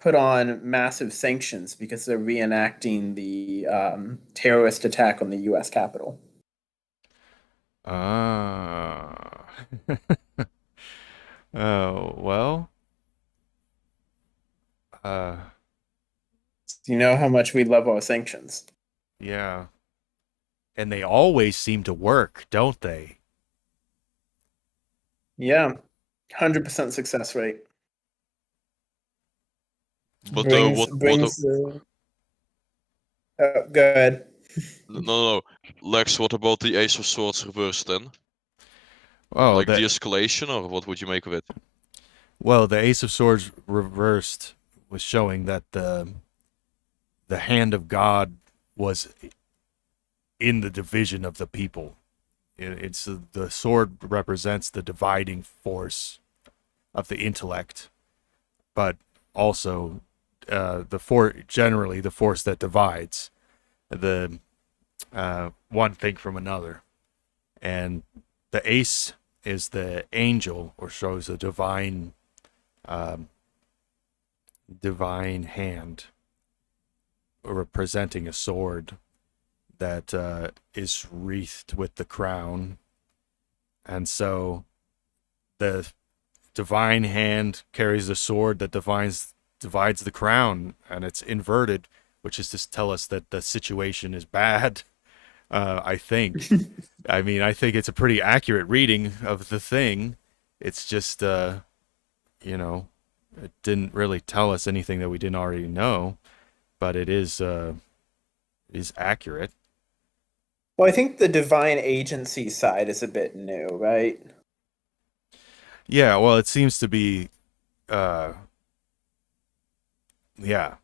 put on massive sanctions because they're reenacting the terrorist attack on the U.S. Capitol. Ah. Oh, well. Uh, You know how much we love our sanctions. yeah. And they always seem to work, don't they? Yeah, 100% success rate. but Brings what brings the. Go ahead. no, Lex, what about the Ace of Swords reversed then? Oh, Like de-escalation, or what would you make of it? well, the Ace of Swords reversed was showing that the hand of God was in the division of the people. It's the sword represents the dividing force of the intellect, but also generally the force that divides the one thing from another. And the ace is the angel, or shows a um, divine hand representing a sword that is wreathed with the crown. And so the divine hand carries the sword that divides the crown, and it's inverted, which is to tell us that the situation is bad. I think. I mean, I think it's a pretty accurate reading of the thing. It's just, you know, it didn't really tell us anything that we didn't already know, but it is accurate. Well, I think the divine agency side is a bit new, right? Yeah, well, it seems to be, yeah,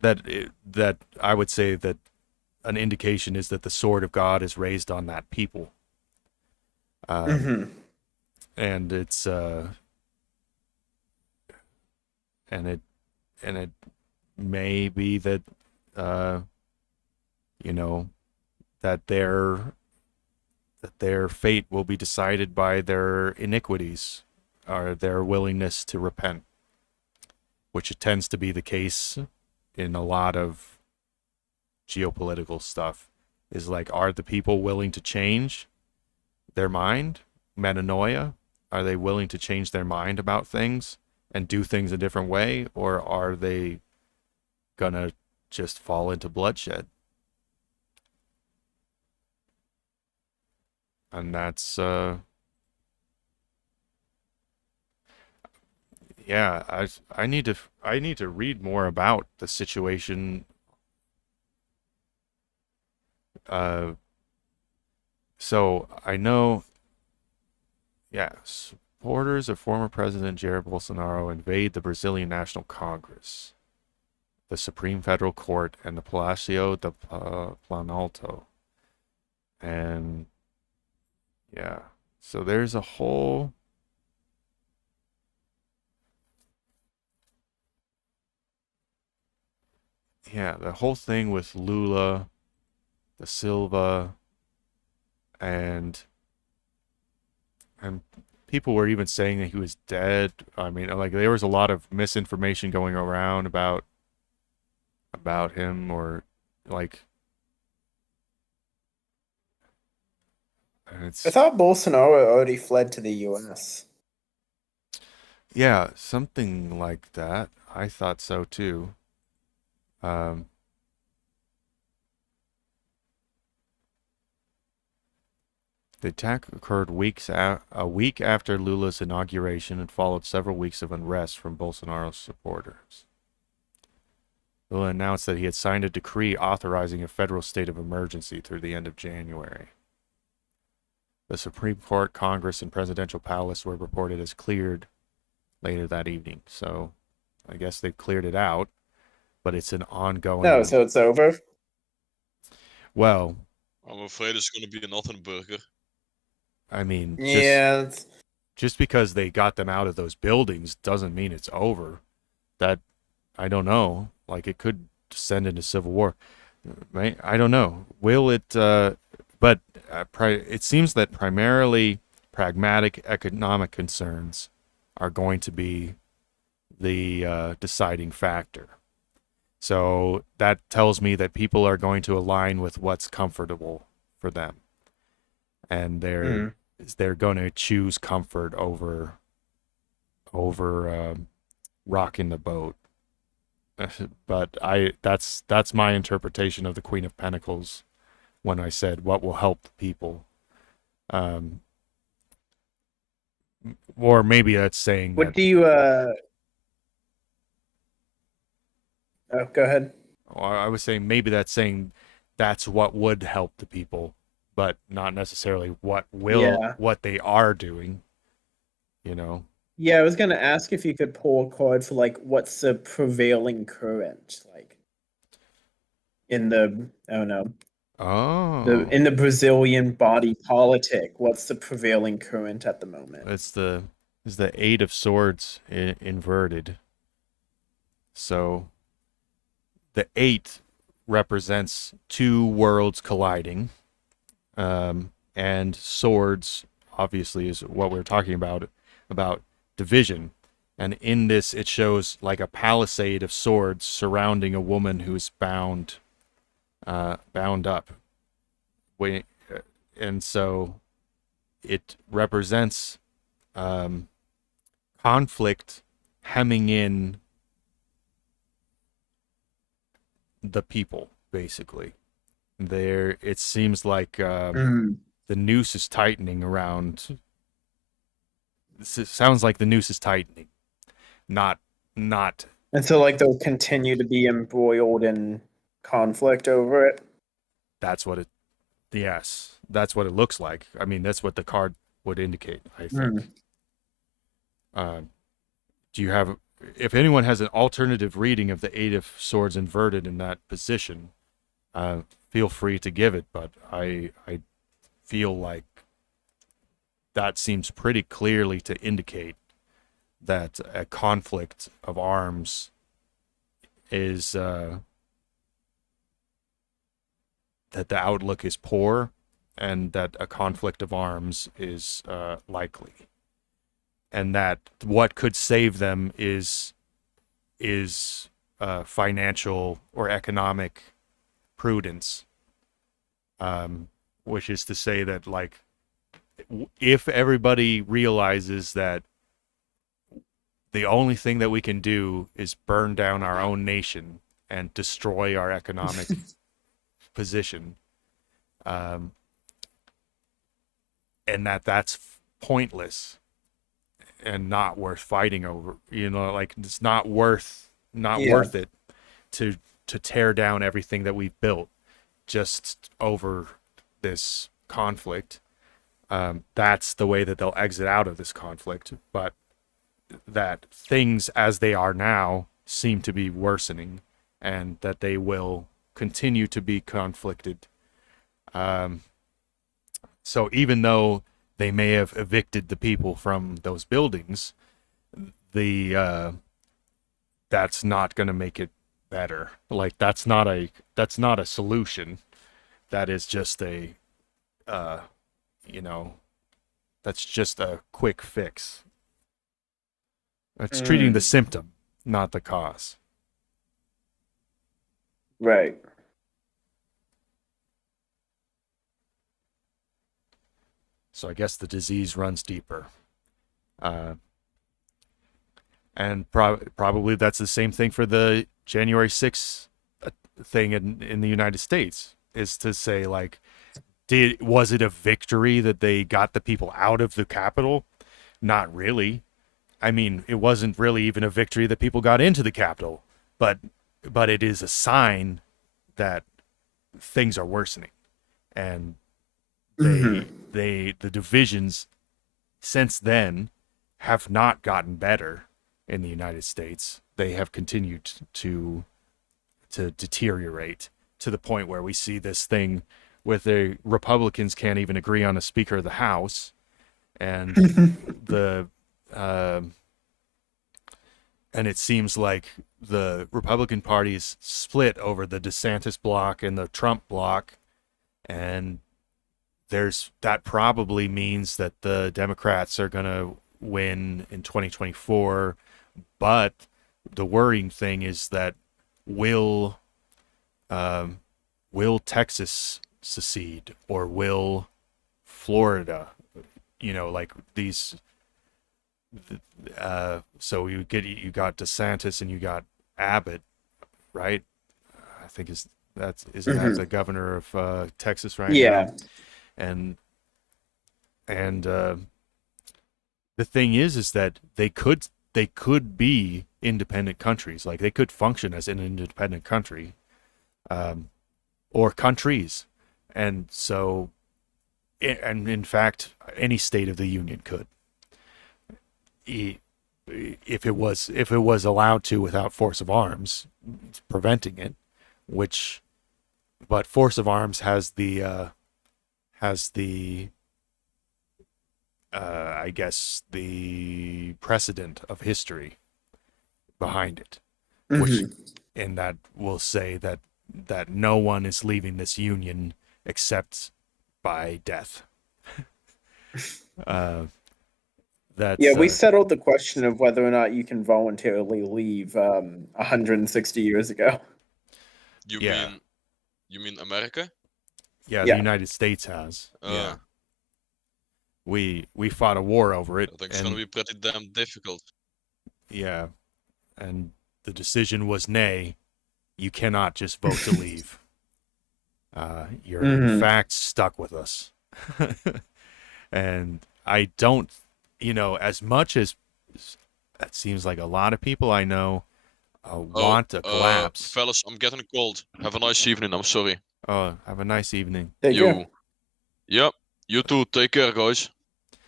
that I would say that an indication is that the sword of God is raised on that people, Mm-hmm. and it's and it may be that you know, that their fate will be decided by their iniquities or their willingness to repent, which it tends to be the case in a lot of geopolitical stuff. Is like, are the people willing to change their mind? Metanoia? Are they willing to change their mind about things and do things a different way? Or are they gonna just fall into bloodshed? And that's, yeah, I need to read more about the situation. So I know, yeah, supporters of former President Jair Bolsonaro invade the Brazilian National Congress, the Supreme Federal Court, and the Palacio do Planalto. And yeah, so there's a whole, yeah, the whole thing with Lula, the Silva, and and people were even saying that he was dead. I mean, like, there was a lot of misinformation going around about him, or like, and I it's, thought Bolsonaro already fled to the U.S. yeah, something like that. I thought so too. Um, the attack occurred a week after Lula's inauguration and followed several weeks of unrest from Bolsonaro's supporters. Will announced that he had signed a decree authorizing a federal state of emergency through the end of January. The Supreme Court, Congress, and Presidential Palace were reported as cleared later that evening. So I guess they've cleared it out, but it's an ongoing. No, so it's over. Well, I'm afraid it's gonna be nothing burger. I mean, Yeah. just because they got them out of those buildings doesn't mean it's over. That, I don't know. Like, it could descend into civil war, right? I don't know. Will it? But it seems that primarily pragmatic economic concerns are going to be the deciding factor. So that tells me that people are going to align with what's comfortable for them, and they're going to choose comfort over rocking the boat. But that's my interpretation of the Queen of Pentacles when I said what will help the people. Or maybe that's saying What that, do you Oh, go ahead. or I was saying maybe that's saying that's what would help the people, but not necessarily what they are doing, you know. Yeah, I was gonna ask if you could pull a card for like what's the prevailing current, like in the in the Brazilian body politic. What's the prevailing current at the moment? It's the Eight of Swords inverted. So the 8 represents two worlds colliding, and swords obviously is what we're talking about division. And in this, it shows like a palisade of swords surrounding a woman who's bound up. And so it represents conflict hemming in the people, basically. It seems like the noose is tightening around. It sounds like the noose is tightening, not. And so like they'll continue to be embroiled in conflict over it. That's what it. Yes, that's what it looks like. I mean, that's what the card would indicate, I think. Do you have? If anyone has an alternative reading of the Eight of Swords inverted in that position, feel free to give it. But I feel like that seems pretty clearly to indicate that a conflict of arms is that the outlook is poor, and that a conflict of arms is likely, and that what could save them is financial or economic prudence, which is to say that, like, if everybody realizes that the only thing that we can do is burn down our own nation and destroy our economic position, and that's pointless and not worth fighting over, like it's not worth it to tear down everything that we've built just over this conflict. That's the way that they'll exit out of this conflict, but that things as they are now seem to be worsening, and that they will continue to be conflicted. So even though they may have evicted the people from those buildings, that's not going to make it better. Like, that's not a solution. That is just that's just a quick fix. It's treating the symptom, not the cause. Right. So I guess the disease runs deeper. And probably that's the same thing for the January 6th thing in the United States, is to say, like, was it a victory that they got the people out of the Capitol? Not really. I mean, it wasn't really even a victory that people got into the Capitol, but but it is a sign that things are worsening, and Mhm. the divisions since then have not gotten better in the United States. They have continued to deteriorate to the point where we see this thing with the Republicans can't even agree on a Speaker of the House, and the and it seems like the Republican Party is split over the DeSantis block and the Trump block, and that probably means that the Democrats are going to win in 2024. But the worrying thing is that will Texas secede, or will Florida? Like these. So you got DeSantis and you got Abbott, right? I think isn't that the governor of Texas right Yeah. now? And the thing is that they could be independent countries. Like they could function as an independent country, or countries, and so, and in fact, any state of the union could, if it was allowed to without force of arms, preventing it. But force of arms has the I guess the precedent of history behind it, which and that will say that no one is leaving this union except by death. We settled the question of whether or not you can voluntarily leave 160 years ago. You mean America? Yeah, Yeah. the United States has. Yeah. We fought a war over it. I think it's gonna be pretty damn difficult. Yeah. And the decision was nay. You cannot just vote to leave. You're in fact stuck with us. And I don't, as much as it seems like a lot of people I know want a collapse. Fellas, I'm getting cold. Have a nice evening. I'm sorry. Oh, have a nice evening. You. Yep. You too. Take care, guys.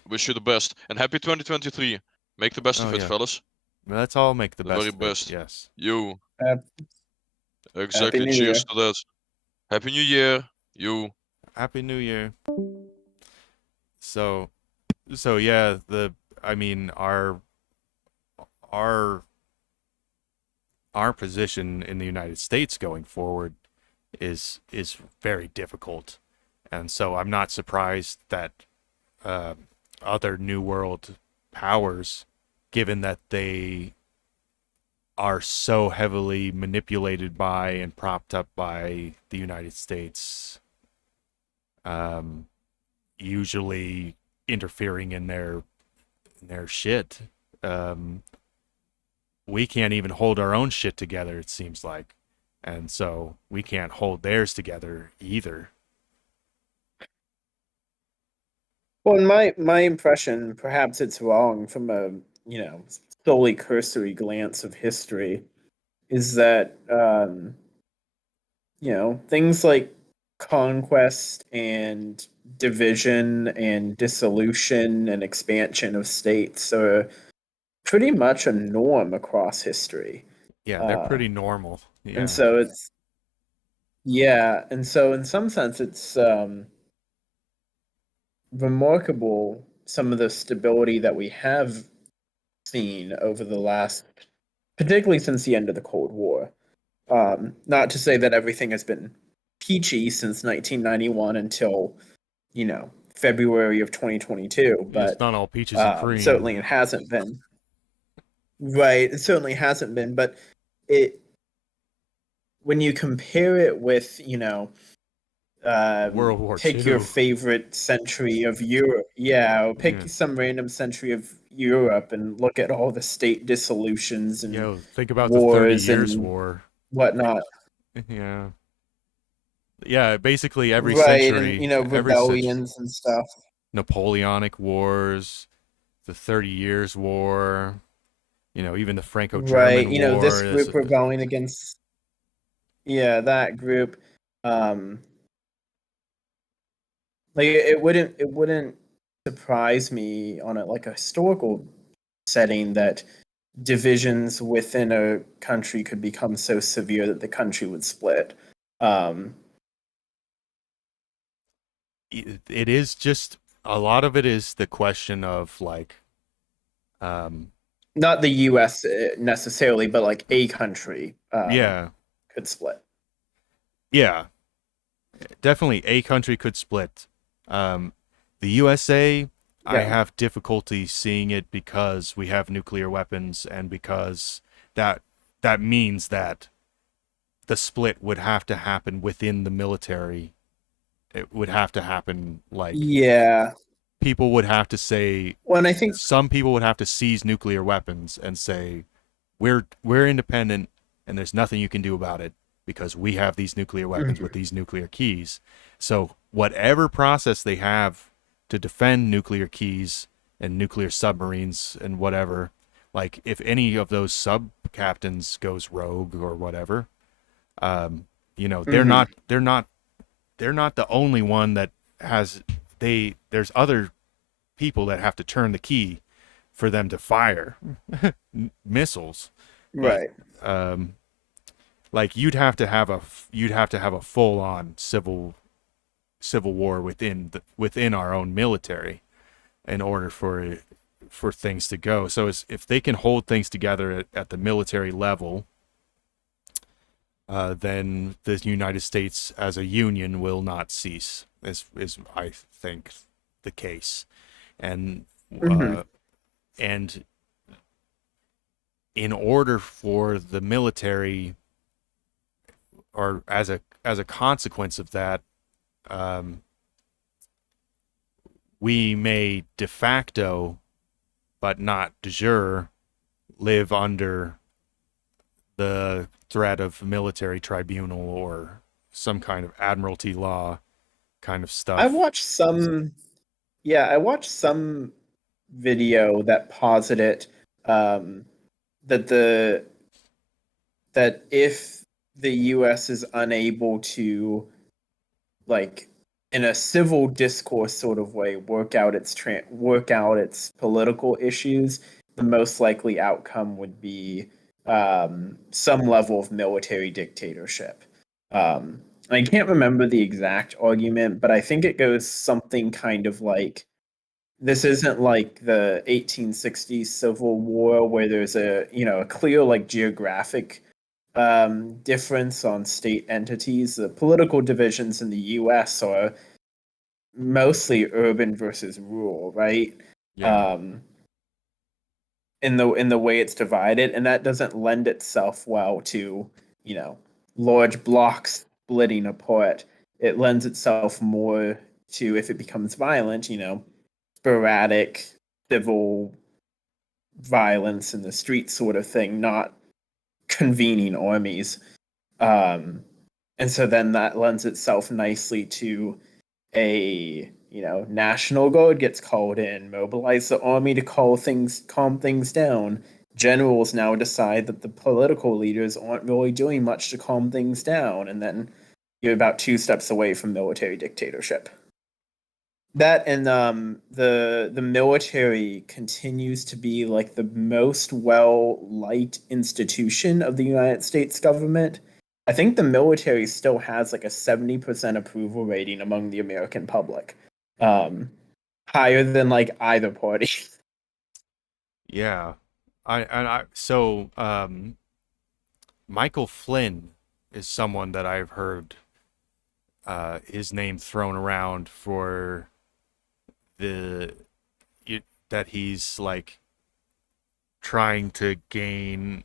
Wish you the best. And happy 2023. Make the best of it, fellas. Let's all make the very best. best. Yes. You. Happy Exactly. New Cheers Year. to that. Happy New Year. You. Happy New Year. So yeah, our position in the United States going forward is very difficult, and so I'm not surprised that other New World powers, given that they are so heavily manipulated by and propped up by the United States, usually interfering in their shit. We can't even hold our own shit together, it seems like, and so we can't hold theirs together either. Well, in my impression, perhaps it's wrong from a solely cursory glance of history, is that things like conquest and division and dissolution and expansion of states are pretty much a norm across history. Yeah, they're pretty normal. Yeah. And so in some sense it's remarkable, some of the stability that we have seen over the last, particularly since the end of the Cold War. Not to say that everything has been peachy since 1991 until, February of 2022, but it's not all peaches and cream. certainly it hasn't been. Right, it certainly hasn't been, but when you compare it with, World War pick II. your favorite century of Europe. Yeah, or pick some random century of Europe and look at all the state dissolutions and think about the 30 Years' War. Whatnot. Yeah. Yeah, basically every right, century. And, rebellions and stuff. Napoleonic Wars, the 30 Years' War, even the Franco-German Right, War. this group rebelling against Yeah, that group. Like it wouldn't surprise me on a historical setting that divisions within a country could become so severe that the country would split. Um, It is just a lot of it is the question of like, um, Not the U.S. Necessarily, but like a country yeah, could split. yeah, definitely a country could split. The USA, I Yeah. have difficulty seeing it because we have nuclear weapons and because that that means that the split would have to happen within the military. It would have to happen like Yeah. people would have to say Well, and I think. some people would have to seize nuclear weapons and say we're independent and there's nothing you can do about it because we have these nuclear weapons with Mhm. these nuclear keys. So whatever process they have to defend nuclear keys and nuclear submarines and whatever, like if any of those sub captains goes rogue or whatever, you know, Mhm. they're not the only one that has there's other people that have to turn the key for them to fire missiles. It, Right. um, like you'd have to have a full on civil war within our own military in order for things to go. So if they can hold things together at the military level, then the United States as a union will not cease. Is I think the case, and Mhm. uh, and in order for the military, or as a consequence of that, um, we may de facto, but not de jure, live under the threat of military tribunal or some kind of admiralty law kind of I stuff. watched some. Yeah, I watched some video that posited um, that if the U.S. is unable to, like, in a civil discourse sort of way, work out its political issues, the most likely outcome would be some level of military dictatorship. I can't remember the exact argument, but I think it goes something kind of like this isn't like the 1860s Civil War where there's a clear like geographic difference on state entities. The political divisions in the U.S. are mostly urban versus rural, right? Yeah. Um, in the way it's divided, and that doesn't lend itself well to you know large blocks splitting apart. It lends itself more to, if it becomes violent, sporadic civil violence in the street sort of thing, not convening armies. Um, and so then that lends itself nicely to a national guard gets called in, mobilize the army to calm things down. Generals now decide that the political leaders aren't really doing much to calm things down, and then you're about two steps away from military dictatorship. That and the military continues to be like the most well liked institution of the United States government. I think the military still has like a 70% approval rating among the American public, um, higher than like either party. Yeah. I so Michael Flynn is someone that I've heard his name thrown around for the that he's like trying to gain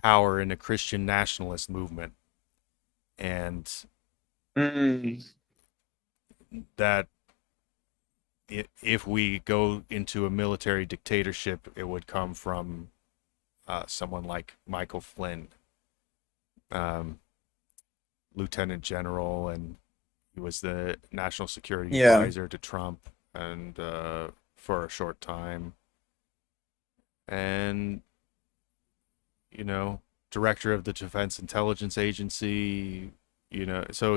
power in a Christian nationalist movement, and Mm, that if we go into a military dictatorship, it would come from someone like Michael Flynn, um, Lieutenant General, and he was the national security yeah. advisor to Trump, and for a short time, and you know, director of the Defense Intelligence Agency. You know, so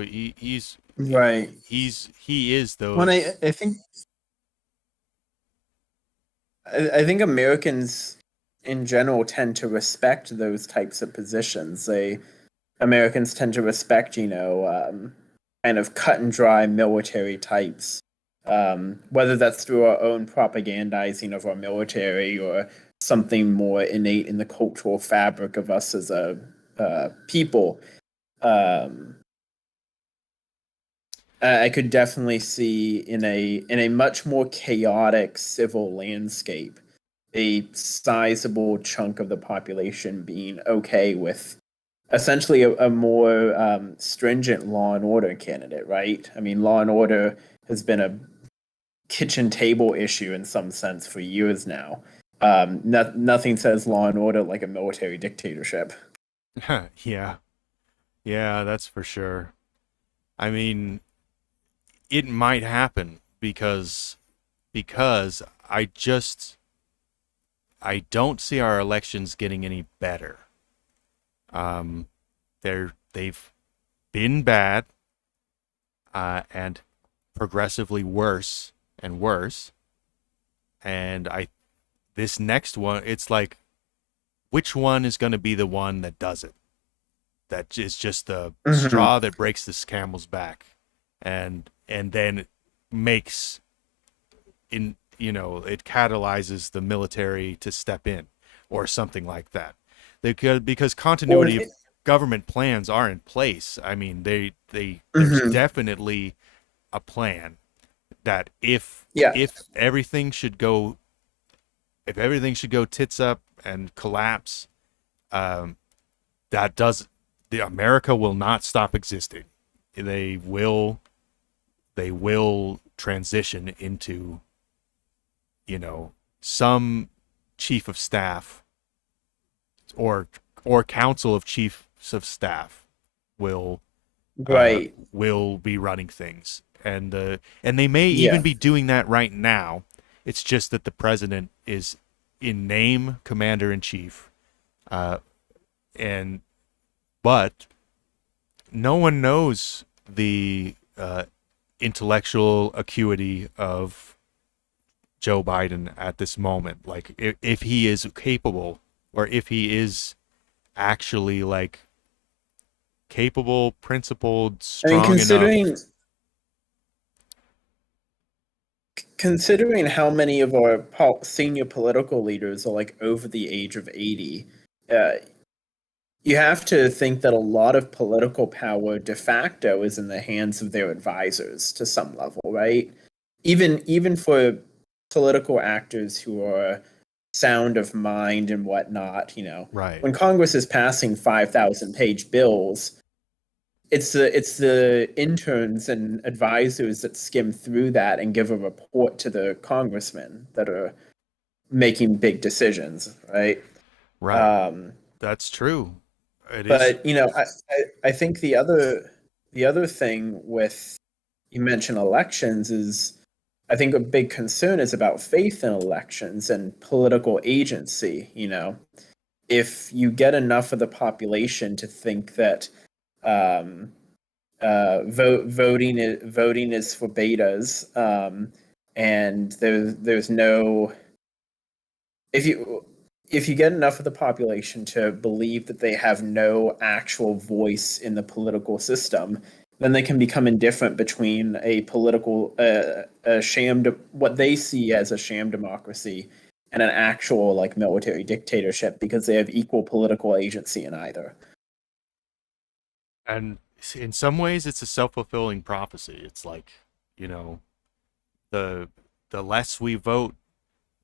Right. he is When those. I think I think Americans in general tend to respect those types of positions. Americans tend to respect, kind of cut and dry military types, whether that's through our own propagandizing of our military or something more innate in the cultural fabric of us as a people. Um, I could definitely see in a much more chaotic civil landscape a sizable chunk of the population being okay with essentially a more stringent law and order candidate, right? I mean, law and order has been a kitchen table issue in some sense for years now. Nothing says law and order like a military dictatorship. Yeah, yeah, that's for sure. I mean, it might happen because I don't see our elections getting any better. Um, they've been bad, and progressively worse and worse. And this next one, it's like, which one is going to be the one that does it? That is just the Mhm. straw that breaks this camel's back, and then makes it catalyzes the military to step in or something like that. Because Well, continuity of government plans are in place. I mean, there's mhm. definitely a plan that Yeah. if everything should go tits up and collapse, um, that does the America will not stop existing. They will transition into, some chief of staff or council of chiefs of staff will Right. will be running things, and they may even Yeah. be doing that right now. It's just that the president is in name commander in chief, uh, and but no one knows the intellectual acuity of Joe Biden at this moment. Like, if he is capable, or if he is actually like capable, principled, I mean, strong enough. considering how many of our senior political leaders are like over the age of 80, uh, you have to think that a lot of political power de facto is in the hands of their advisors to some level, right? Even for political actors who are sound of mind and whatnot, Right. when Congress is passing 5,000-page bills, it's the interns and advisors that skim through that and give a report to the congressmen that are making big decisions, right? Right. Um, That's true. It is. but I think the other thing with you mentioned elections is I think a big concern is about faith in elections and political agency. If you get enough of the population to think that um, voting is for betas, and there's no if you get enough of the population to believe that they have no actual voice in the political system, then they can become indifferent between a sham what they see as a sham democracy and an actual like military dictatorship because they have equal political agency in either. And in some ways, it's a self-fulfilling prophecy. It's like, you know, the the less we vote,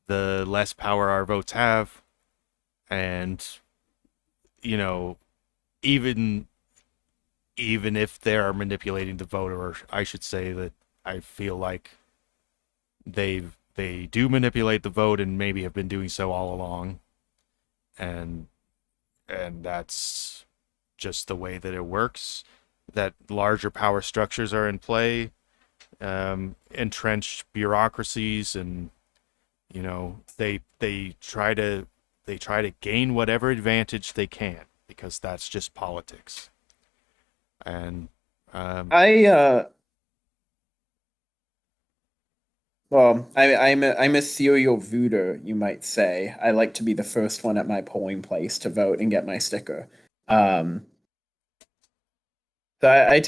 the less power our votes have, and you know, even even if they are manipulating the vote, or I should say that I feel like they do manipulate the vote and maybe have been doing so all along, and that's just the way that it works. That larger power structures are in play, entrenched bureaucracies, and they try to gain whatever advantage they can. because that's just politics. And I well, I'm a serial voter, you might say. I like to be the first one at my polling place to vote and get my sticker. Um, so I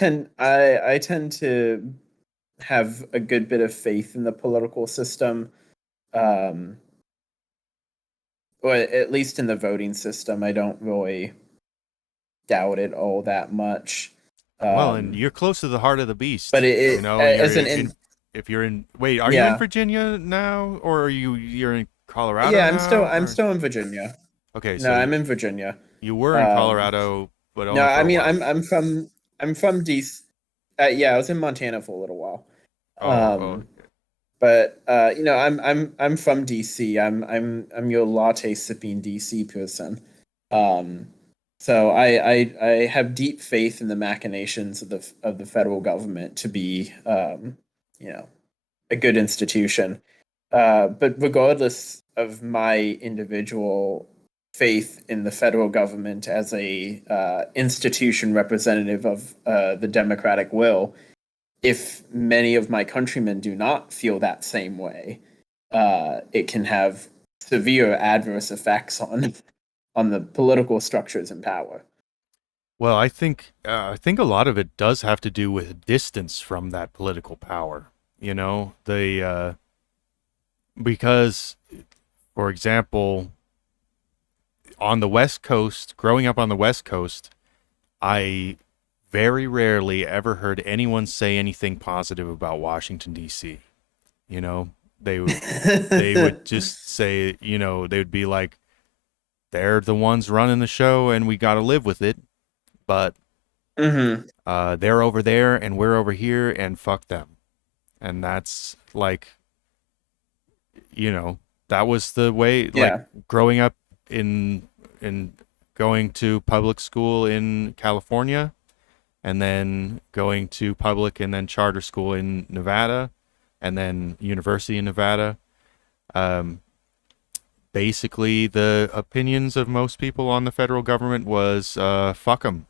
tend to have a good bit of faith in the political system, um, or at least in the voting system. I don't really doubt it all that much. well, and Um, you're close to the heart of the beast. but You know, you're as an if you're in wait, are you in yeah. Virginia now, or are you're in Colorado Yeah, now? I'm Or still in Virginia. okay, No, so I'm in Virginia. you were in Um, Colorado, but no, only for I a mean while. I'm from DC. Yeah, I was in Montana for a little while. Oh, But you know, I'm from DC. I'm your latte sipping DC person. Um, so I have deep faith in the machinations of the federal government to be you know, a good institution. But regardless of my individual faith in the federal government as a institution representative of the democratic will, if many of my countrymen do not feel that same way, it can have severe adverse effects on the political structures and power. well, I think a lot of it does have to do with distance from that political power. You know, because, for example, on the West Coast, growing up on the West Coast, I very rarely ever heard anyone say anything positive about Washington D.C. You know, they would just say, you know, they would be like, they're the ones running the show, and we got to live with it. But Mm-hmm. they're over there, and we're over here, and fuck them. And that's like, you know, that was the way. Like Yeah. growing up in going to public school in California, and then going to public and then charter school in Nevada, and then university in Nevada. Um, Basically, the opinions of most people on the federal government was fuck them.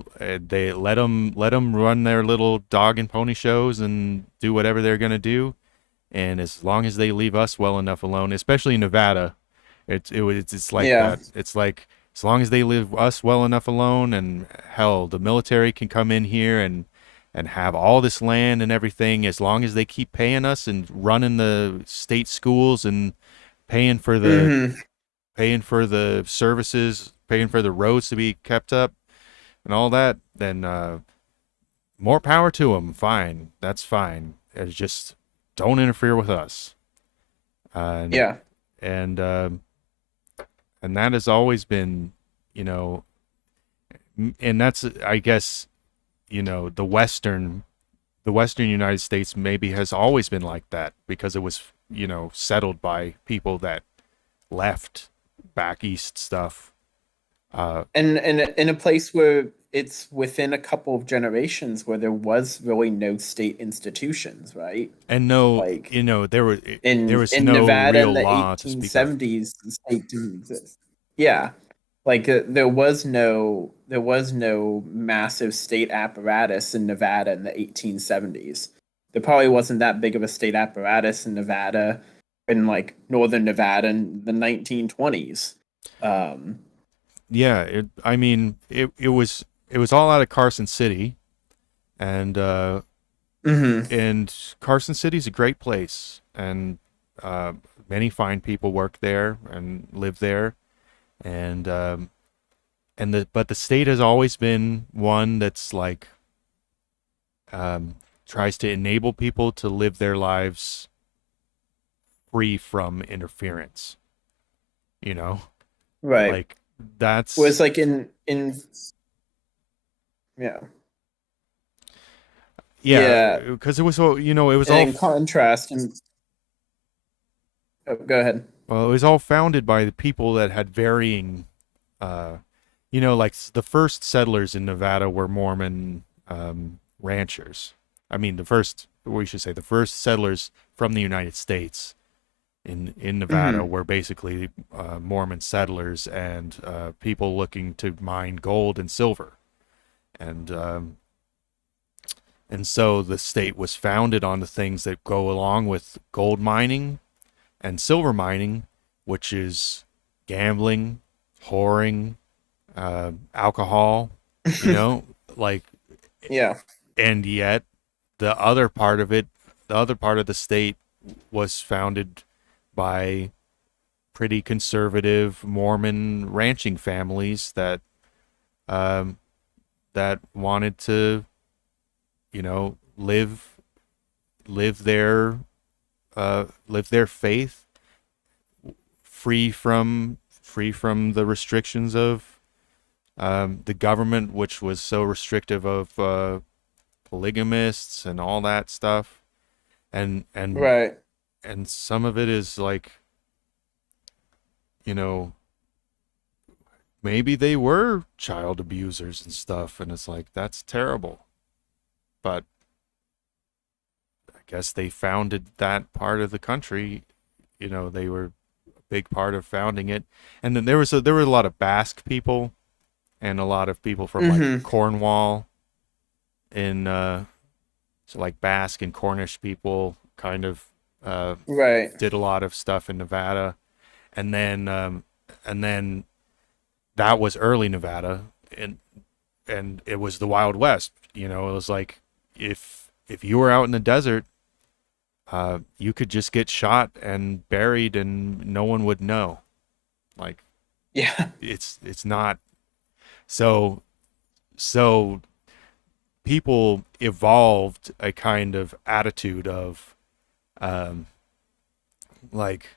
They let them run their little dog and pony shows and do whatever they're gonna do, and as long as they leave us well enough alone, especially in Nevada, it's like Yeah. that. It's like as long as they leave us well enough alone, and hell, the military can come in here and have all this land and everything, as long as they keep paying us and running the state schools and paying for the Mm-hmm. paying for the services, paying for the roads to be kept up and all that, then more power to them. Fine, that's fine. It's just don't interfere with us. Uh, Yeah. and and that has always been, you know, and that's, I guess, you know, the Western United States maybe has always been like that because it was, you know, settled by people that left back east stuff. And in a place where it's within a couple of generations where there was really no state institutions, right? And no, Like you know, there in was in no Nevada in real the law to speak of. 1870s, the state didn't exist. Yeah, like there was no massive state apparatus in Nevada in the 1870s. There probably wasn't that big of a state apparatus in Nevada, in like northern Nevada in the 1920s. Um, Yeah, I mean, it was all out of Carson City, and mhm. Carson City's a great place, and uh, many fine people work there and live there, and but the state has always been one that's like tries to enable people to live their lives free from interference. You know, Right. like that's Was like in yeah. yeah, Yeah. because it was all, you know, it was And all in contrast, and oh, go ahead. well, it was all founded by the people that had varying, uh, you know, like the first settlers in Nevada were Mormon ranchers. I mean, we should say the first settlers from the United States in Nevada were basically Mormon settlers and people looking to mine gold and silver, and so the state was founded on the things that go along with gold mining and silver mining, which is gambling, whoring, alcohol, like, Yeah. and yet the other part of it, the other part of the state was founded by pretty conservative Mormon ranching families that wanted to, live their faith free from the restrictions of the government, which was so restrictive of polygamists and all that stuff, and Right. and some of it is like, maybe they were child abusers and stuff, and it's like, that's terrible, but I guess they founded that part of the country. They were a big part of founding it. And then there were a lot of Basque people and a lot of people from like Cornwall, in so like Basque and Cornish people kind of Right. did a lot of stuff in Nevada. And then that was early Nevada, and it was the Wild West. It was like, if you were out in the desert, you could just get shot and buried and no one would know. Like, Yeah. it's not so people evolved a kind of attitude of like,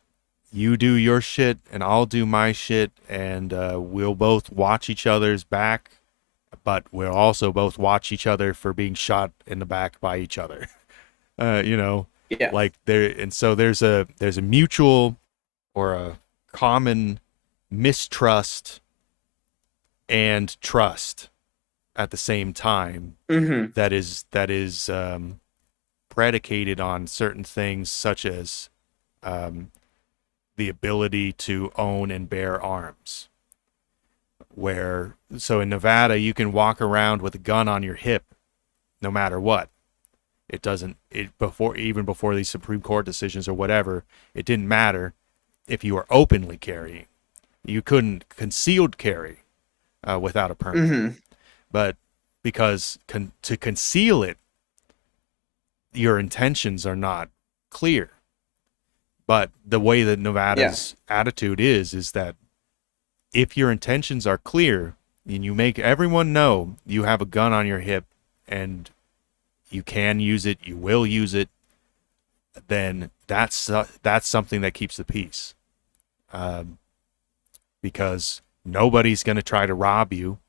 you do your shit and I'll do my shit, and we'll both watch each other's back, but we'll also both watch each other for being shot in the back by each other. Yeah. Like, and so there's a mutual or a common mistrust and trust at the same time that is predicated on certain things, such as the ability to own and bear arms. So in Nevada, you can walk around with a gun on your hip no matter what. Even before these Supreme Court decisions or whatever, it didn't matter if you were openly carrying. You couldn't concealed carry without a permit. But because to conceal it, your intentions are not clear. But the way that Nevada's attitude is that if your intentions are clear and you make everyone know you have a gun on your hip and you can use it, you will use it, then that's something that keeps the peace. Because nobody's going to try to rob you,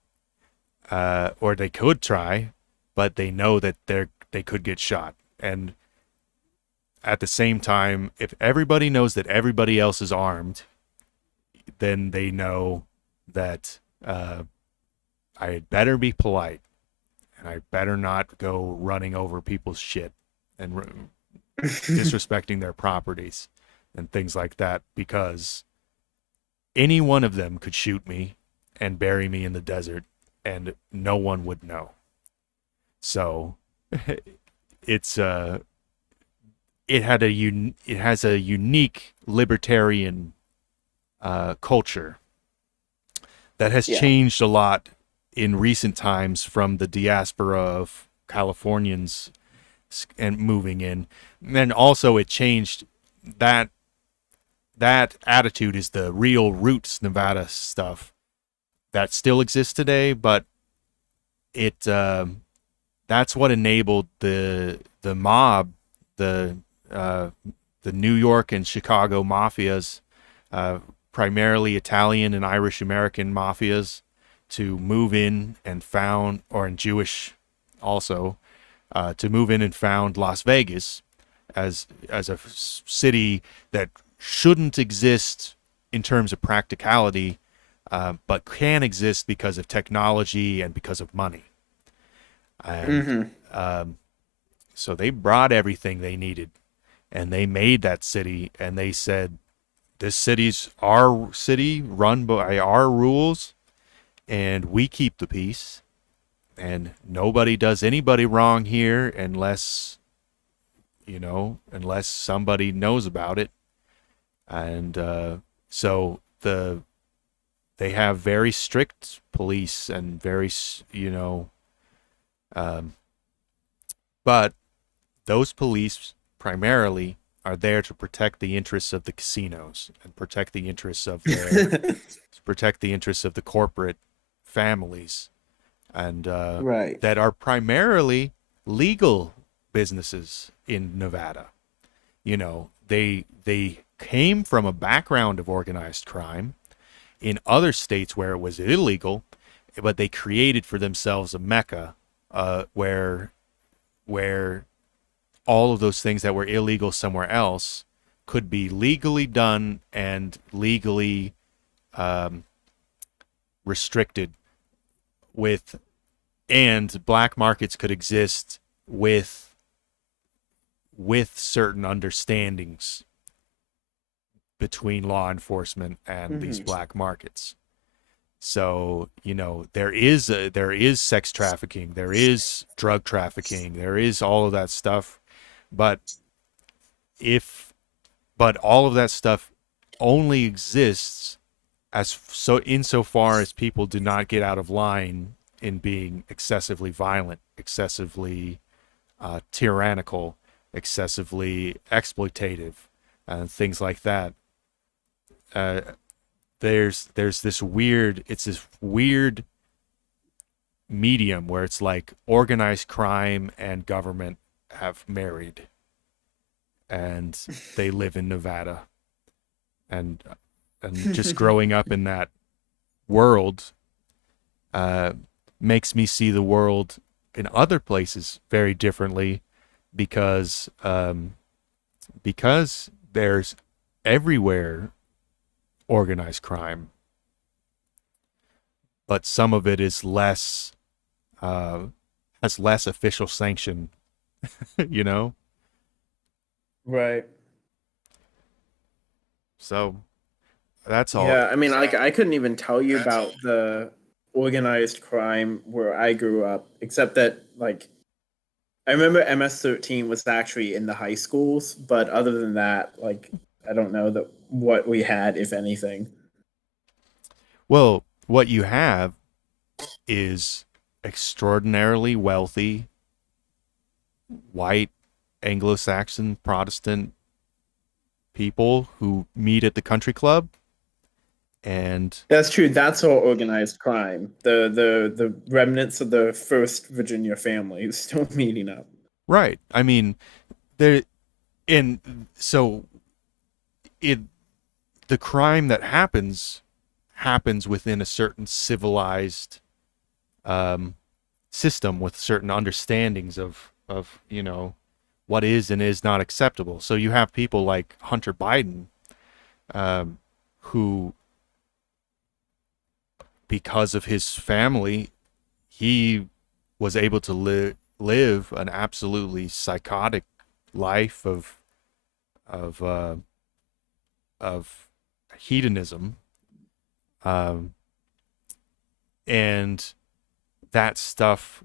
or they could try, but they know that they could get shot. And at the same time, if everybody knows that everybody else is armed, then they know that I had better be polite, and I better not go running over people's shit and disrespecting their properties and things like that, because any one of them could shoot me and bury me in the desert and no one would know. So it has a unique libertarian culture that has changed a lot in recent times from the diaspora of Californians and moving in. And also it changed that attitude is the real roots Nevada stuff that still exists today, but it that's what enabled the mob, the New York and Chicago mafias, primarily Italian and Irish American mafias, to move in and found, or in Jewish also, to move in and found Las Vegas as a city that shouldn't exist in terms of practicality, but can exist because of technology and because of money. And so they brought everything they needed, and they made that city, and they said, this city's our city, run by our rules, and we keep the peace, and nobody does anybody wrong here unless, unless somebody knows about it. And so they have very strict police and very, but those police primarily are there to protect the interests of the casinos and protect the interests of the corporate families, and Right. that are primarily legal businesses in Nevada. They came from a background of organized crime in other states where it was illegal, but they created for themselves a mecca where all of those things that were illegal somewhere else could be legally done and legally restricted and black markets could exist with certain understandings between law enforcement and these black markets. So, there is sex trafficking, there is drug trafficking, there is all of that stuff. But all of that stuff only exists insofar as people do not get out of line in being excessively violent, excessively tyrannical, excessively exploitative, and things like that. There's this weird medium where it's like organized crime and government have married, and they live in Nevada, and just growing up in that world makes me see the world in other places very differently, because there's everywhere organized crime, but some of it is less has less official sanction. Right. So that's all. Yeah, I mean, like, I couldn't even tell you about the organized crime where I grew up, except that, like, I remember MS-13 was actually in the high schools, but other than that, like, I don't know what we had, if anything. Well, what you have is extraordinarily wealthy white Anglo-Saxon Protestant people who meet at the country club, and That's true. That's all organized crime. The remnants of the first Virginia family is still meeting up. right. I mean, there, and so the crime that happens within a certain civilized system with certain understandings of what is and is not acceptable. So you have people like Hunter Biden, who, because of his family, he was able to live an absolutely psychotic life of hedonism, and that stuff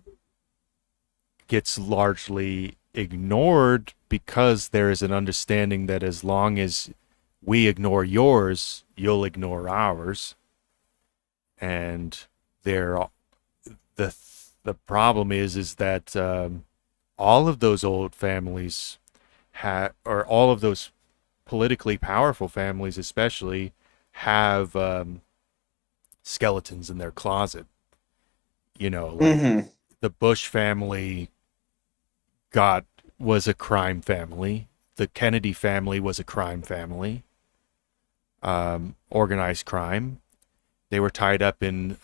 gets largely ignored because there is an understanding that as long as we ignore yours, you'll ignore ours. And the problem is that all of those old families or all of those politically powerful families especially have skeletons in their closet. Like the Bush family was a crime family. The Kennedy family was a crime family. Organized crime. They were tied up in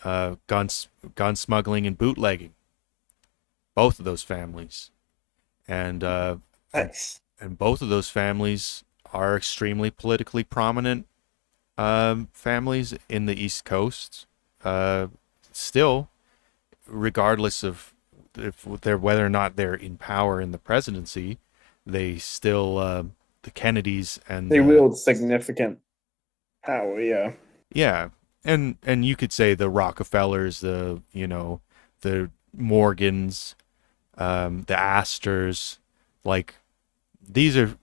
gun smuggling and bootlegging. Both of those families, and Nice. and both of those families are extremely politically prominent families in the East Coast. Still, regardless of whether or not they're in power in the presidency, they still the Kennedys and They wield significant power, yeah. yeah, and you could say the Rockefellers, the the Morgans, the Astors, like these are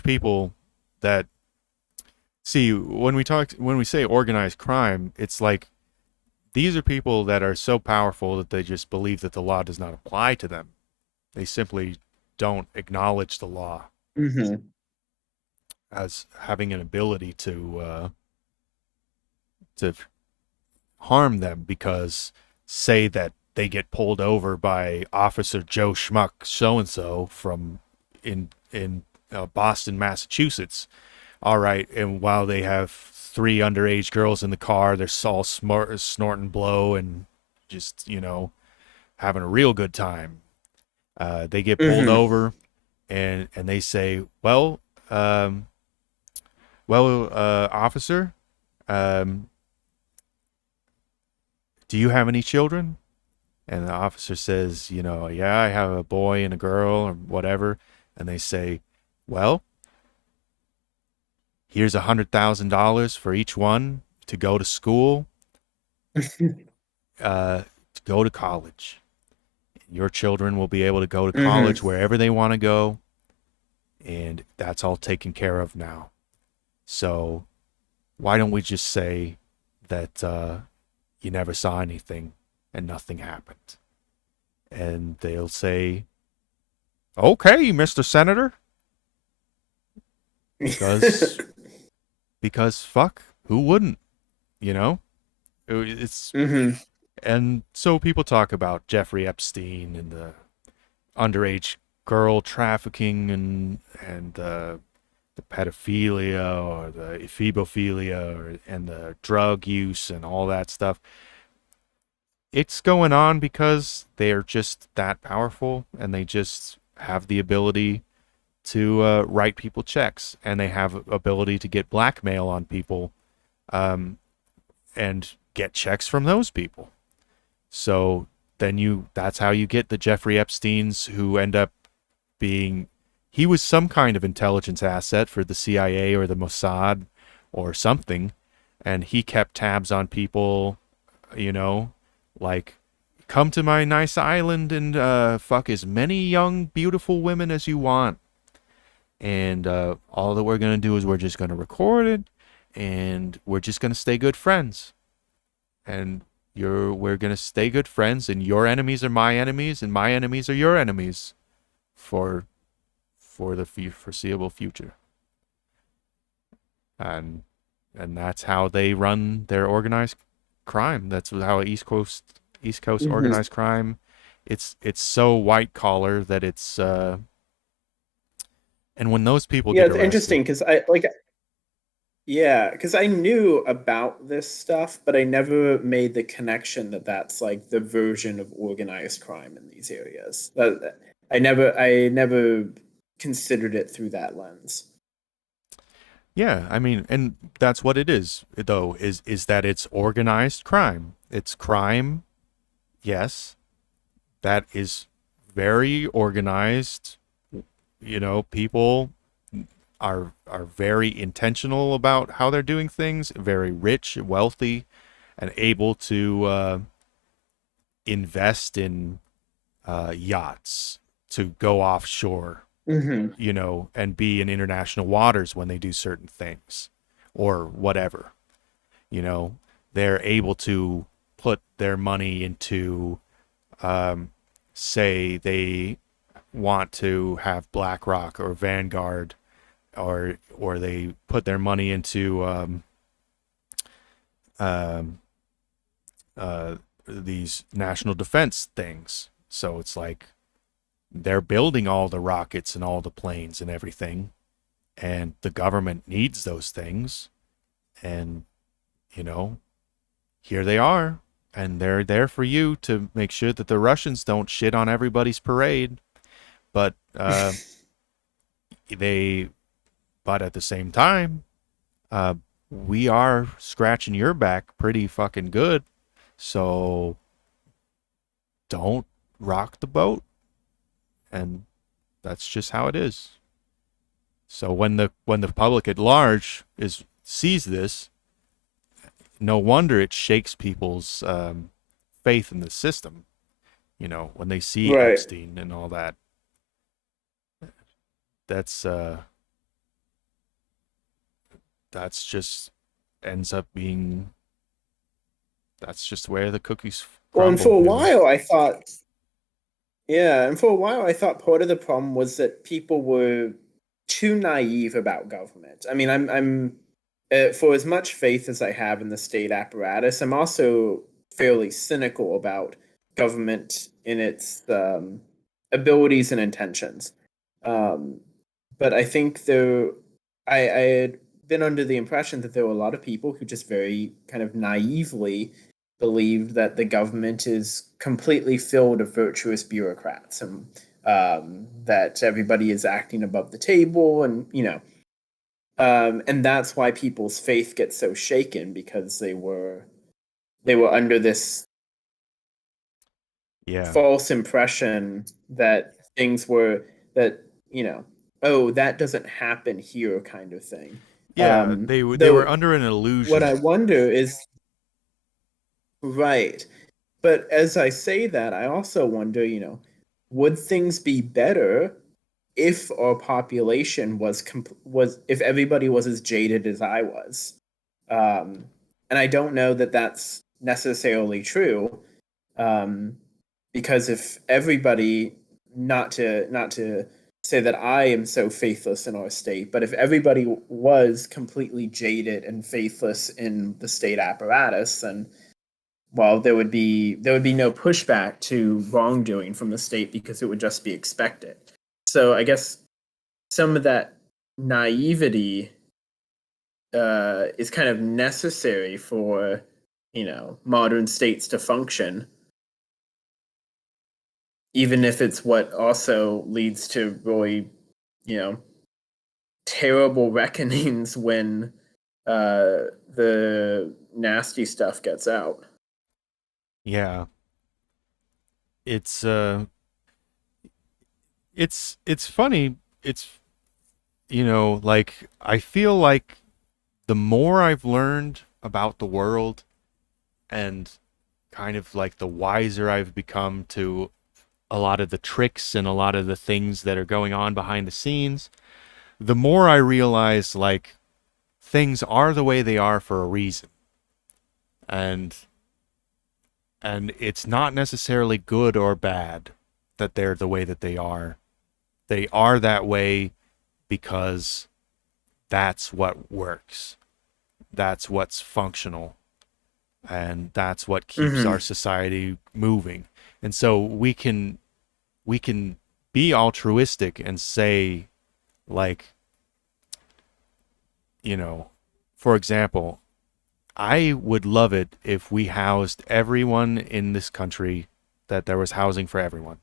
people that see when we say organized crime, it's like these are people that are so powerful that they just believe that the law does not apply to them. They simply don't acknowledge the law Mm-hmm. as having an ability to harm them, because say that they get pulled over by Officer Joe Schmuck so and so from in Boston, Massachusetts. All right, and while they have 3 underage girls in the car, they're all smart, snorting blow and just having a real good time. They get pulled over, and they say, "Well, officer, do you have any children?" And the officer says, "Yeah, I have a boy and a girl or whatever." And they say, "Well, here's $100,000 for each one to go to school, to go to college. Your children will be able to go to college wherever they want to go, and that's all taken care of now. So why don't we just say that you never saw anything and nothing happened?" And they'll say, "Okay, Mr. Senator." Because fuck, who wouldn't? It's and so people talk about Jeffrey Epstein and the underage girl trafficking and the pedophilia or the ephebophilia and the drug use and all that stuff. It's going on because they're just that powerful, and they just have the ability to write people checks, and they have ability to get blackmail on people, and get checks from those people. So then that's how you get the Jeffrey Epsteins who end up being, he was some kind of intelligence asset for the CIA or the Mossad or something, and he kept tabs on people, like, come to my nice island and fuck as many young, beautiful women as you want. And all that we're going to do is we're just going to record it, and we're just going to stay good friends. And we're going to stay good friends, and your enemies are my enemies, and my enemies are your enemies for the foreseeable future. And that's how they run their organized crime. That's how East Coast organized crime. It's so white collar that it's and when those people get it's arrested, interesting because I knew about this stuff, but I never made the connection that that's like the version of organized crime in these areas. I never considered it through that lens. Yeah, I mean, and that's what it is, though, is that it's organized crime. It's crime, yes, that is very organized. People are very intentional about how they're doing things, very rich, wealthy, and able to invest in yachts to go offshore, and be in international waters when they do certain things or whatever. They're able to put their money into, say they want to have BlackRock or Vanguard, or they put their money into these national defense things. So it's like they're building all the rockets and all the planes and everything, and the government needs those things, and here they are, and they're there for you to make sure that the Russians don't shit on everybody's parade. But but at the same time, we are scratching your back pretty fucking good, so don't rock the boat. And that's just how it is. So when the public at large sees this, no wonder it shakes people's faith in the system. You know, when they see Right. Epstein and all that, that's just ends up being that's just where the cookies Well, and crumble. for a you know? while I thought, yeah, and for a while I thought part of the problem was that people were too naive about government. I mean, I'm for as much faith as I have in the state apparatus, I'm also fairly cynical about government in its abilities and intentions. Um, but I think I had been under the impression that there were a lot of people who just very kind of naively believed that the government is completely filled of virtuous bureaucrats and that everybody is acting above the table, and and that's why people's faith gets so shaken because they were under this Yeah. false impression that things were that oh, that doesn't happen here kind of thing. Yeah, they were Though under an illusion. what I wonder is, right, but as I say that, I also wonder, would things be better if our population was if everybody was as jaded as I was? And I don't know that that's necessarily true, um, because if everybody, not to say that I am so faithless in our state, but if everybody was completely jaded and faithless in the state apparatus, then well, there would be no pushback to wrongdoing from the state because it would just be expected. So I guess some of that naivety is kind of necessary for modern states to function, even if it's what also leads to really terrible reckonings when the nasty stuff gets out. Yeah. It's it's funny. It's like I feel like the more I've learned about the world and kind of like the wiser I've become to a lot of the tricks and a lot of the things that are going on behind the scenes, the more I realize like things are the way they are for a reason. And it's not necessarily good or bad that they're the way that they are. They are that way because that's what works. That's what's functional. And that's what keeps our society moving. And so we can be altruistic and say, like, for example, I would love it if we housed everyone in this country, that there was housing for everyone.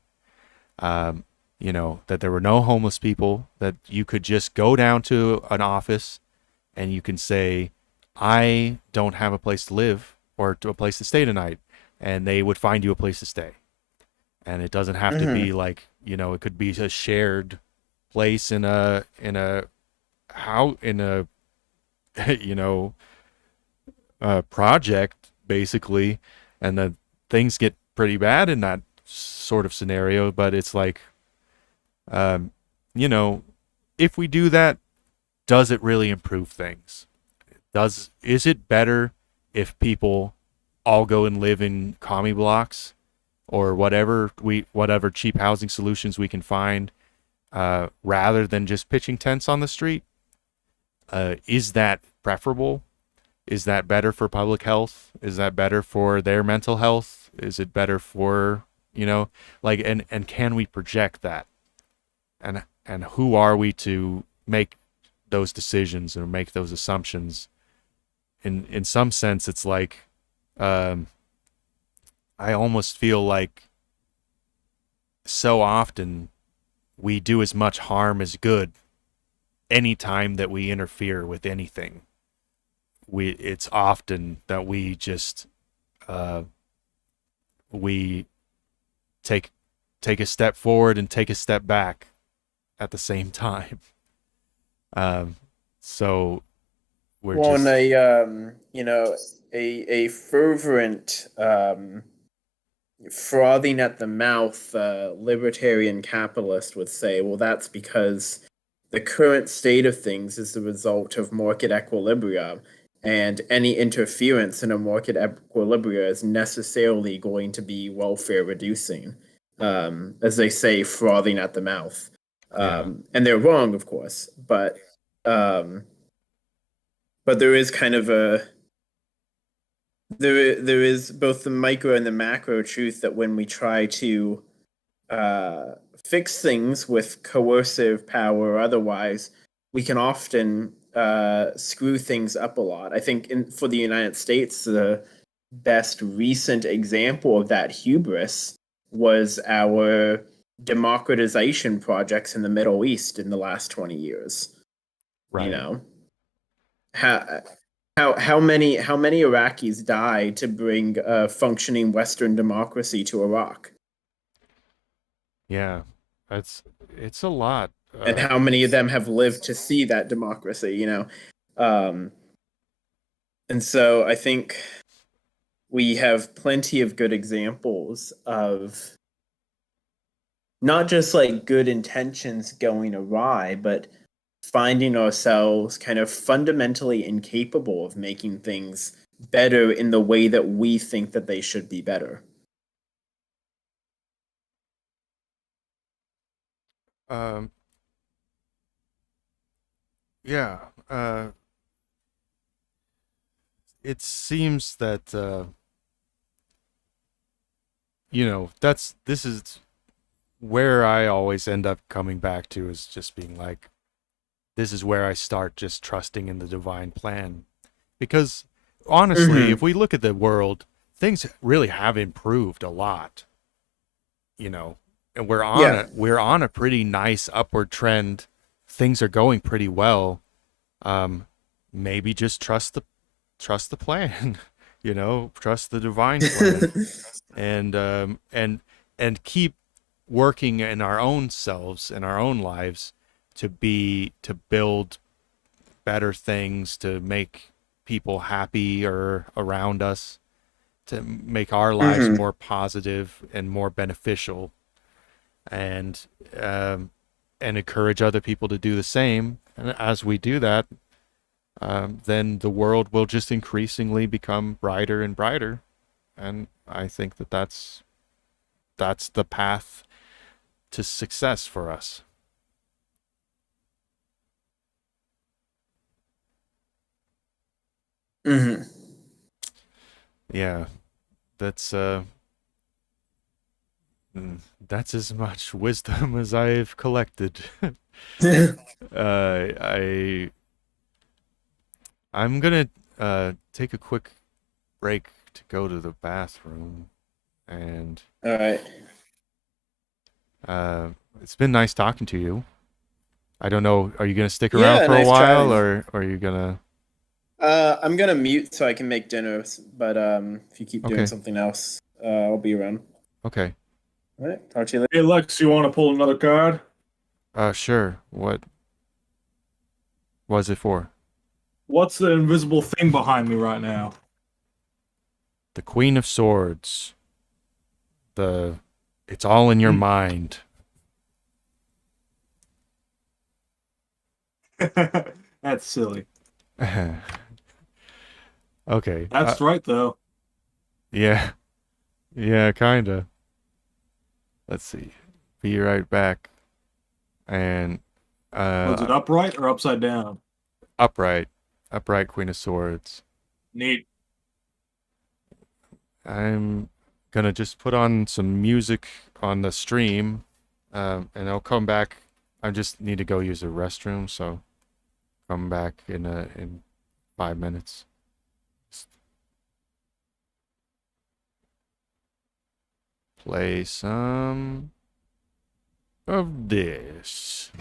That there were no homeless people, that you could just go down to an office and you can say, I don't have a place to live or to a place to stay tonight. And they would find you a place to stay. And it doesn't have to be like, it could be a shared place in a how in a project basically, and then things get pretty bad in that sort of scenario. But it's like, if we do that, does it really improve things? Is it better if people all go and live in commie blocks or whatever cheap housing solutions we can find, rather than just pitching tents on the street? Is that preferable? Is that better for public health? Is that better for their mental health? Is it better for, and can we project that? And who are we to make those decisions or make those assumptions? In some sense, it's like, I almost feel like so often we do as much harm as good anytime that we interfere with anything. It's often that we just we take a step forward and take a step back at the same time. Um, so we're Well, and just a fervent frothing at the mouth libertarian capitalist would say, well, that's because the current state of things is the result of market equilibrium, and any interference in a market equilibrium is necessarily going to be welfare reducing. As they say, frothing at the mouth. And they're wrong, of course, um, but there is kind of there is both the micro and the macro truth that when we try to fix things with coercive power or otherwise, we can often screw things up a lot. I think for the United States, the best recent example of that hubris was our democratization projects in the Middle East in the last 20 years. right. You know, how many Iraqis died to bring a functioning Western democracy to Iraq? Yeah, it's a lot. And how many of them have lived to see that democracy, you know? And so I think we have plenty of good examples of not just like good intentions going awry, but finding ourselves kind of fundamentally incapable of making things better in the way that we think that they should be better. Yeah. It seems that this is where I always end up coming back to, is just being like, this is where I start just trusting in the divine plan. Because honestly, if we look at the world, things really have improved a lot. And we're on a pretty nice upward trend. Things are going pretty well. Maybe just trust the plan. Trust the divine plan. and keep working in our own selves and our own lives to build better things, to make people happier around us, to make our lives more positive and more beneficial, and encourage other people to do the same. And as we do that, then the world will just increasingly become brighter and brighter. And I think that that's the path to success for us. Yeah, that's as much wisdom as I've collected. I'm gonna take a quick break to go to the bathroom, and All right. It's been nice talking to you. I don't know, are you gonna stick around for nice a while, chatting. or are you gonna? I'm gonna mute so I can make dinner, but if you keep doing Okay. something else, I'll be around. Okay. All right, talk to you later. Hey, Lex, you want to pull another card? Sure. What was it for? What's the invisible thing behind me right now? The Queen of Swords. It's all in your mind. That's silly. Okay. That's right, though. Yeah. Yeah, kinda. Let's see. Be right back. And Was it upright or upside down? upright. Upright Queen of Swords. Neat. I'm gonna just put on some music on the stream, and I'll come back. I just need to go use the restroom, so come back in 5 minutes. Play some of this.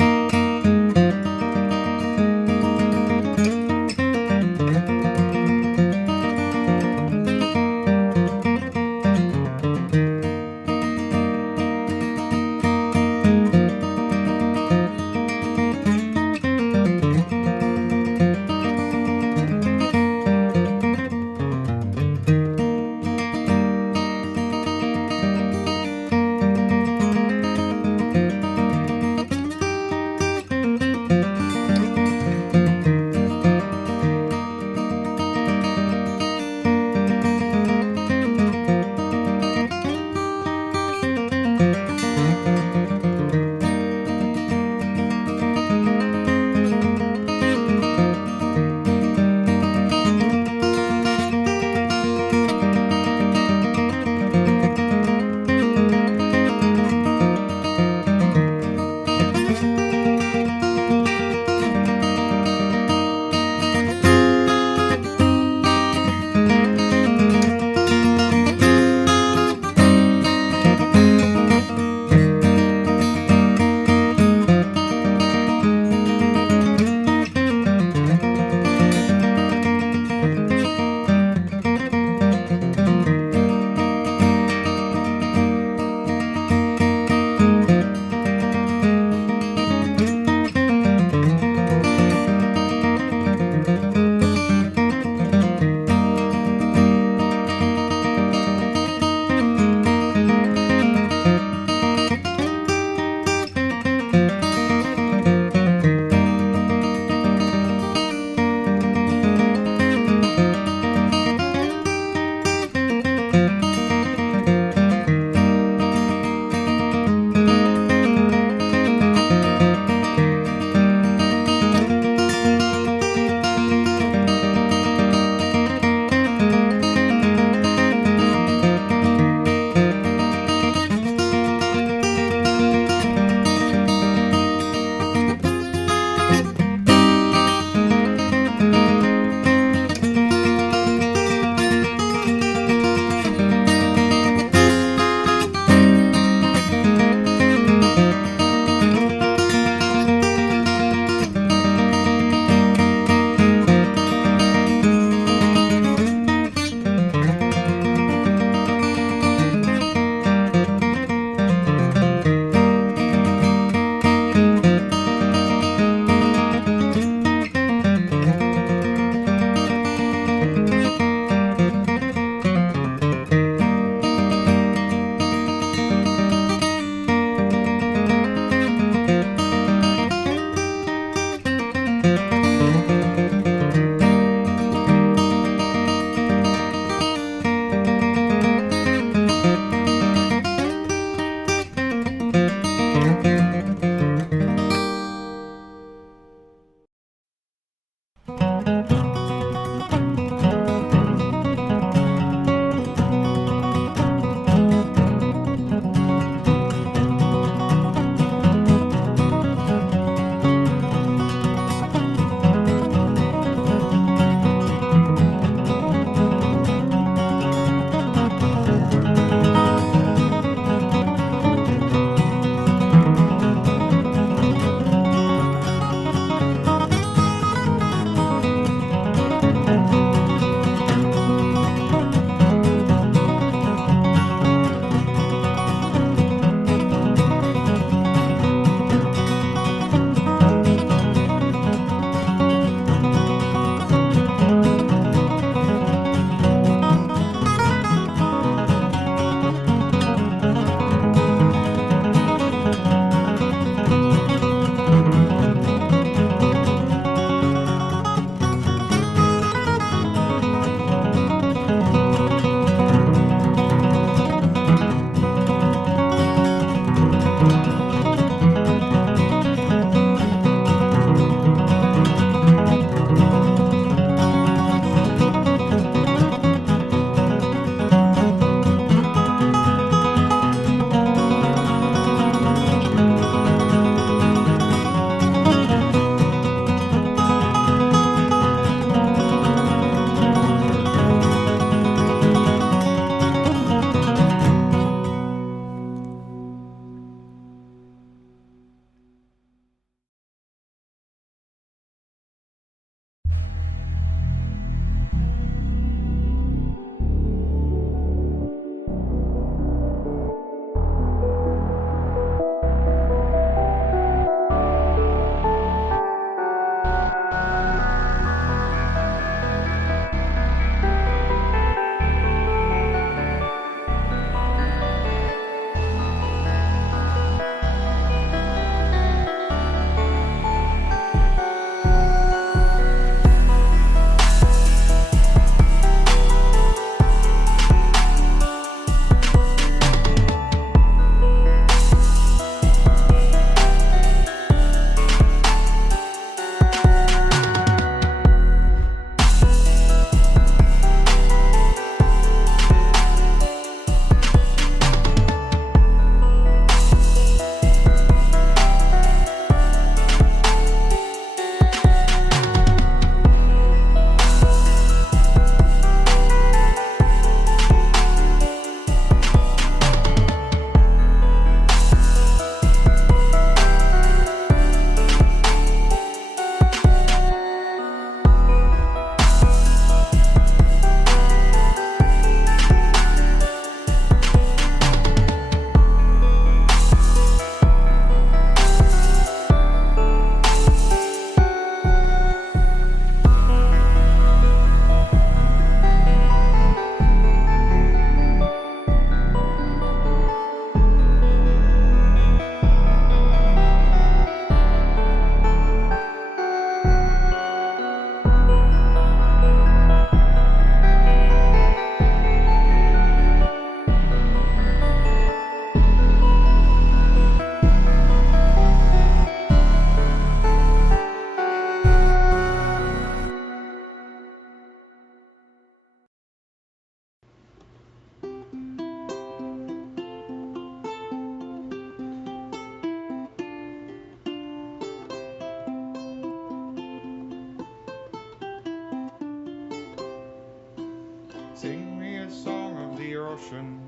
ocean.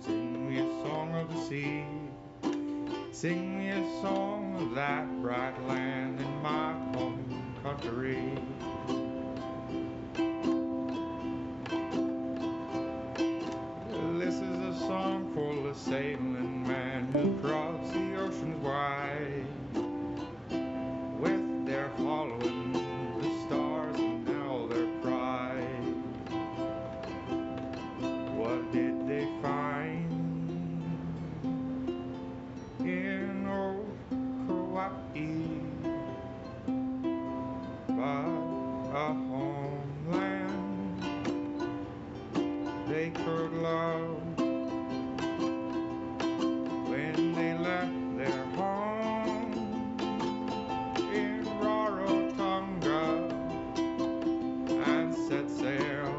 Sing me a song of the sea. Sing me a song of that bright land in my home country. This is a song for the sailing man who crossed the oceans wide, with their following the stars and all their pride. What did they find in old Kauai? But a homeland they could love when they left their home in Rarotonga and set sail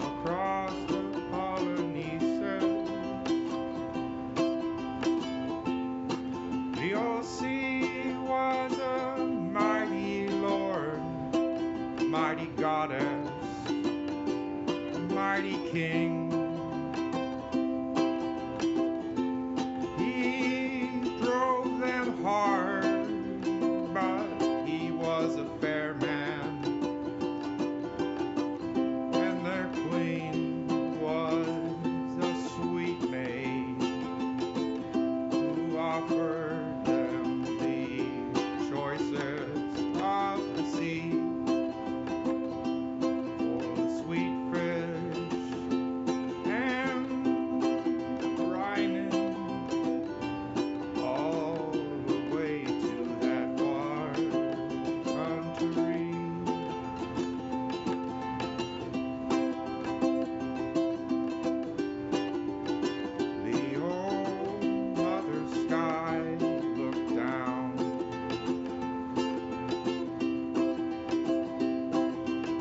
across the Polynesia. The old sea was a mighty lord, mighty goddess, mighty king. He drove them hard, but he was a fair man, and their queen was a sweet maid who offered them the choicest of the sea. For the sweet fish and briny all the way to that far country. The old mother sky looked down,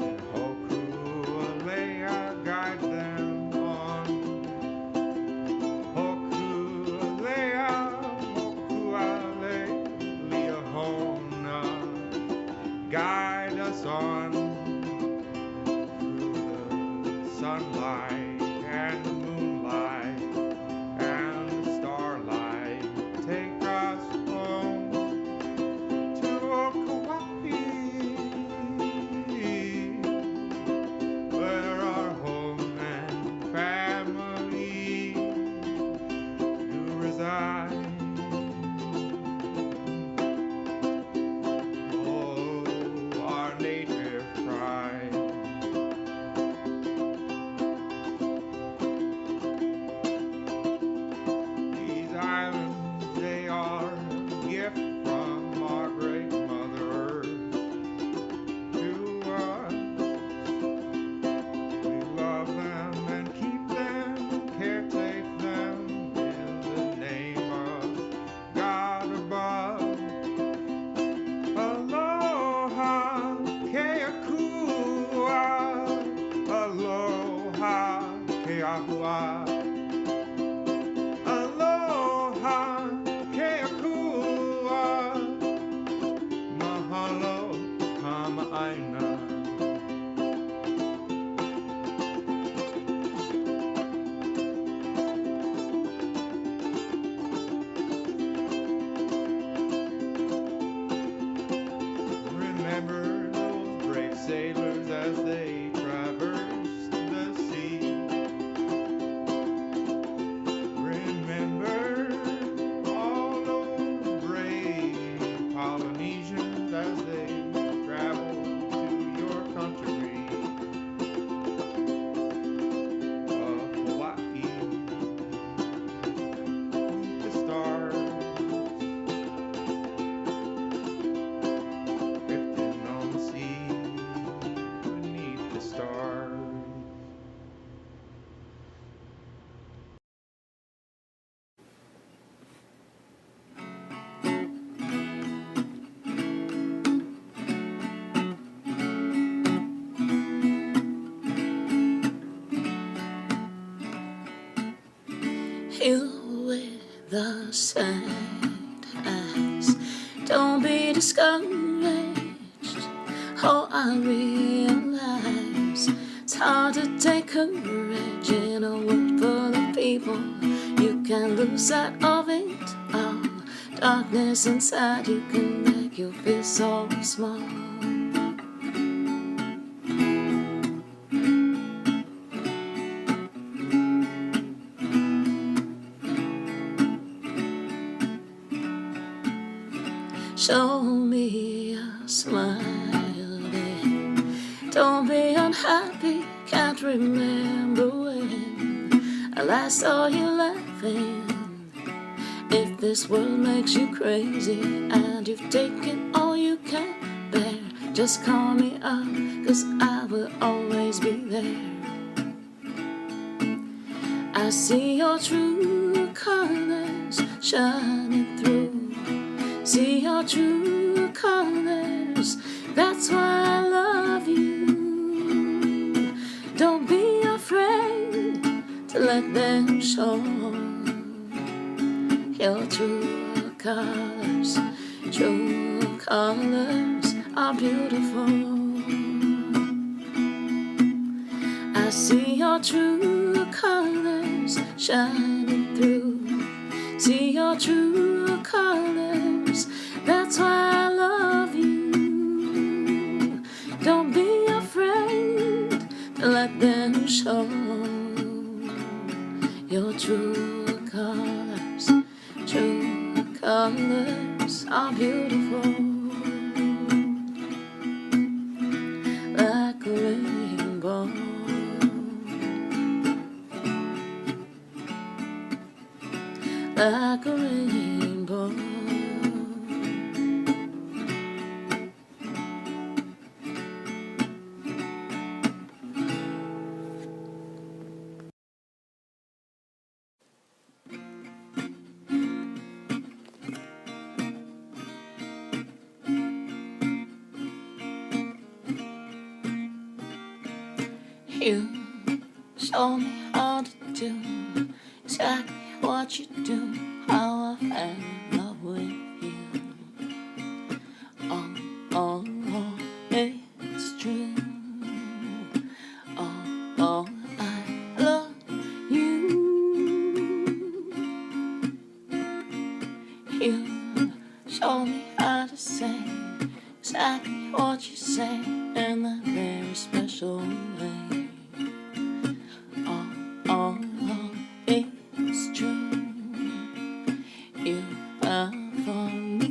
and Hokulea guide them on. Hokulea, Hokuale, Leahona, guide us on through the sunlight and the moonlight and the starlight. Take us home to Kauai, where our home and family do reside. Oh, our native pride. These islands, they are a gift from our great Mother Earth to us. We love them and keep them, caretake them in the name of God above. Aloha, keakua. Aloha, keahua. Aloha, keakua. Mahalo, kamaaina. Remember those brave sailors as they traversed the sea. Remember all those brave Polynesians as they traveled to your country of Hawaii. Meet the stars drifting on the sea beneath the stars. You with the sad eyes, don't be discouraged. Oh, I realize It's hard to take courage in a world full of people. You can lose sight of it all. Darkness inside you can make you feel so small. Show me a smile, babe. Don't be unhappy, can't remember when I last saw you laughing. If this world makes you crazy and you've taken all you can bear, just call me up, 'cause I will always be there. I see your true colors shining through. See your true colors, that's why I love you. Don't be afraid to let them show. Your true colors are beautiful. I see your true colors shining through. See your true colors, that's why I love you. Don't be afraid to let them show. Your true colors are beautiful. Like a rainbow. Like a rainbow. You show me how to do exactly what you do, how I fell in love with you. Oh, it's true. Oh, I love you. You show me how to say exactly what you say in a very special way. Oh, it's true. You are for me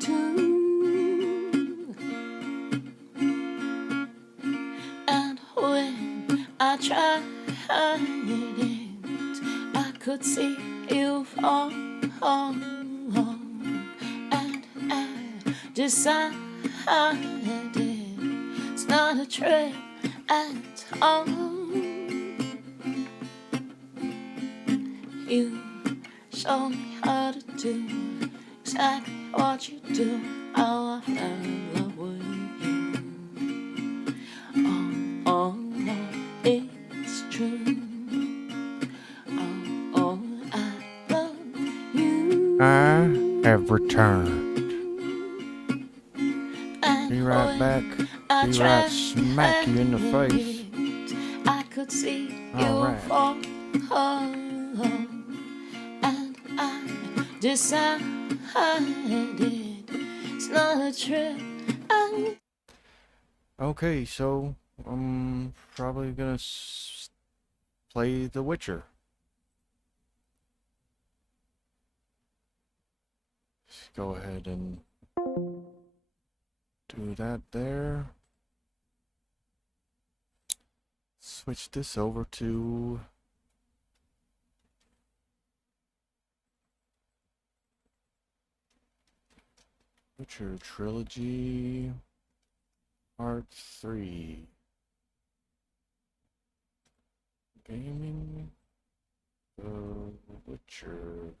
too. And when I tried it, I could see you fall. And I decided it's not a trip at all. You show me how to do exactly what you do, how I fell in love with you. Oh, it's true. Oh, I love you. I have returned. Be right back. Be right smack you in the face. I could see you Alright. fall. And I decided it's not a trip. Okay, so I'm probably gonna play The Witcher. Let's go ahead and do that there. Switch this over to Witcher Trilogy Part 3. Gaming The Witcher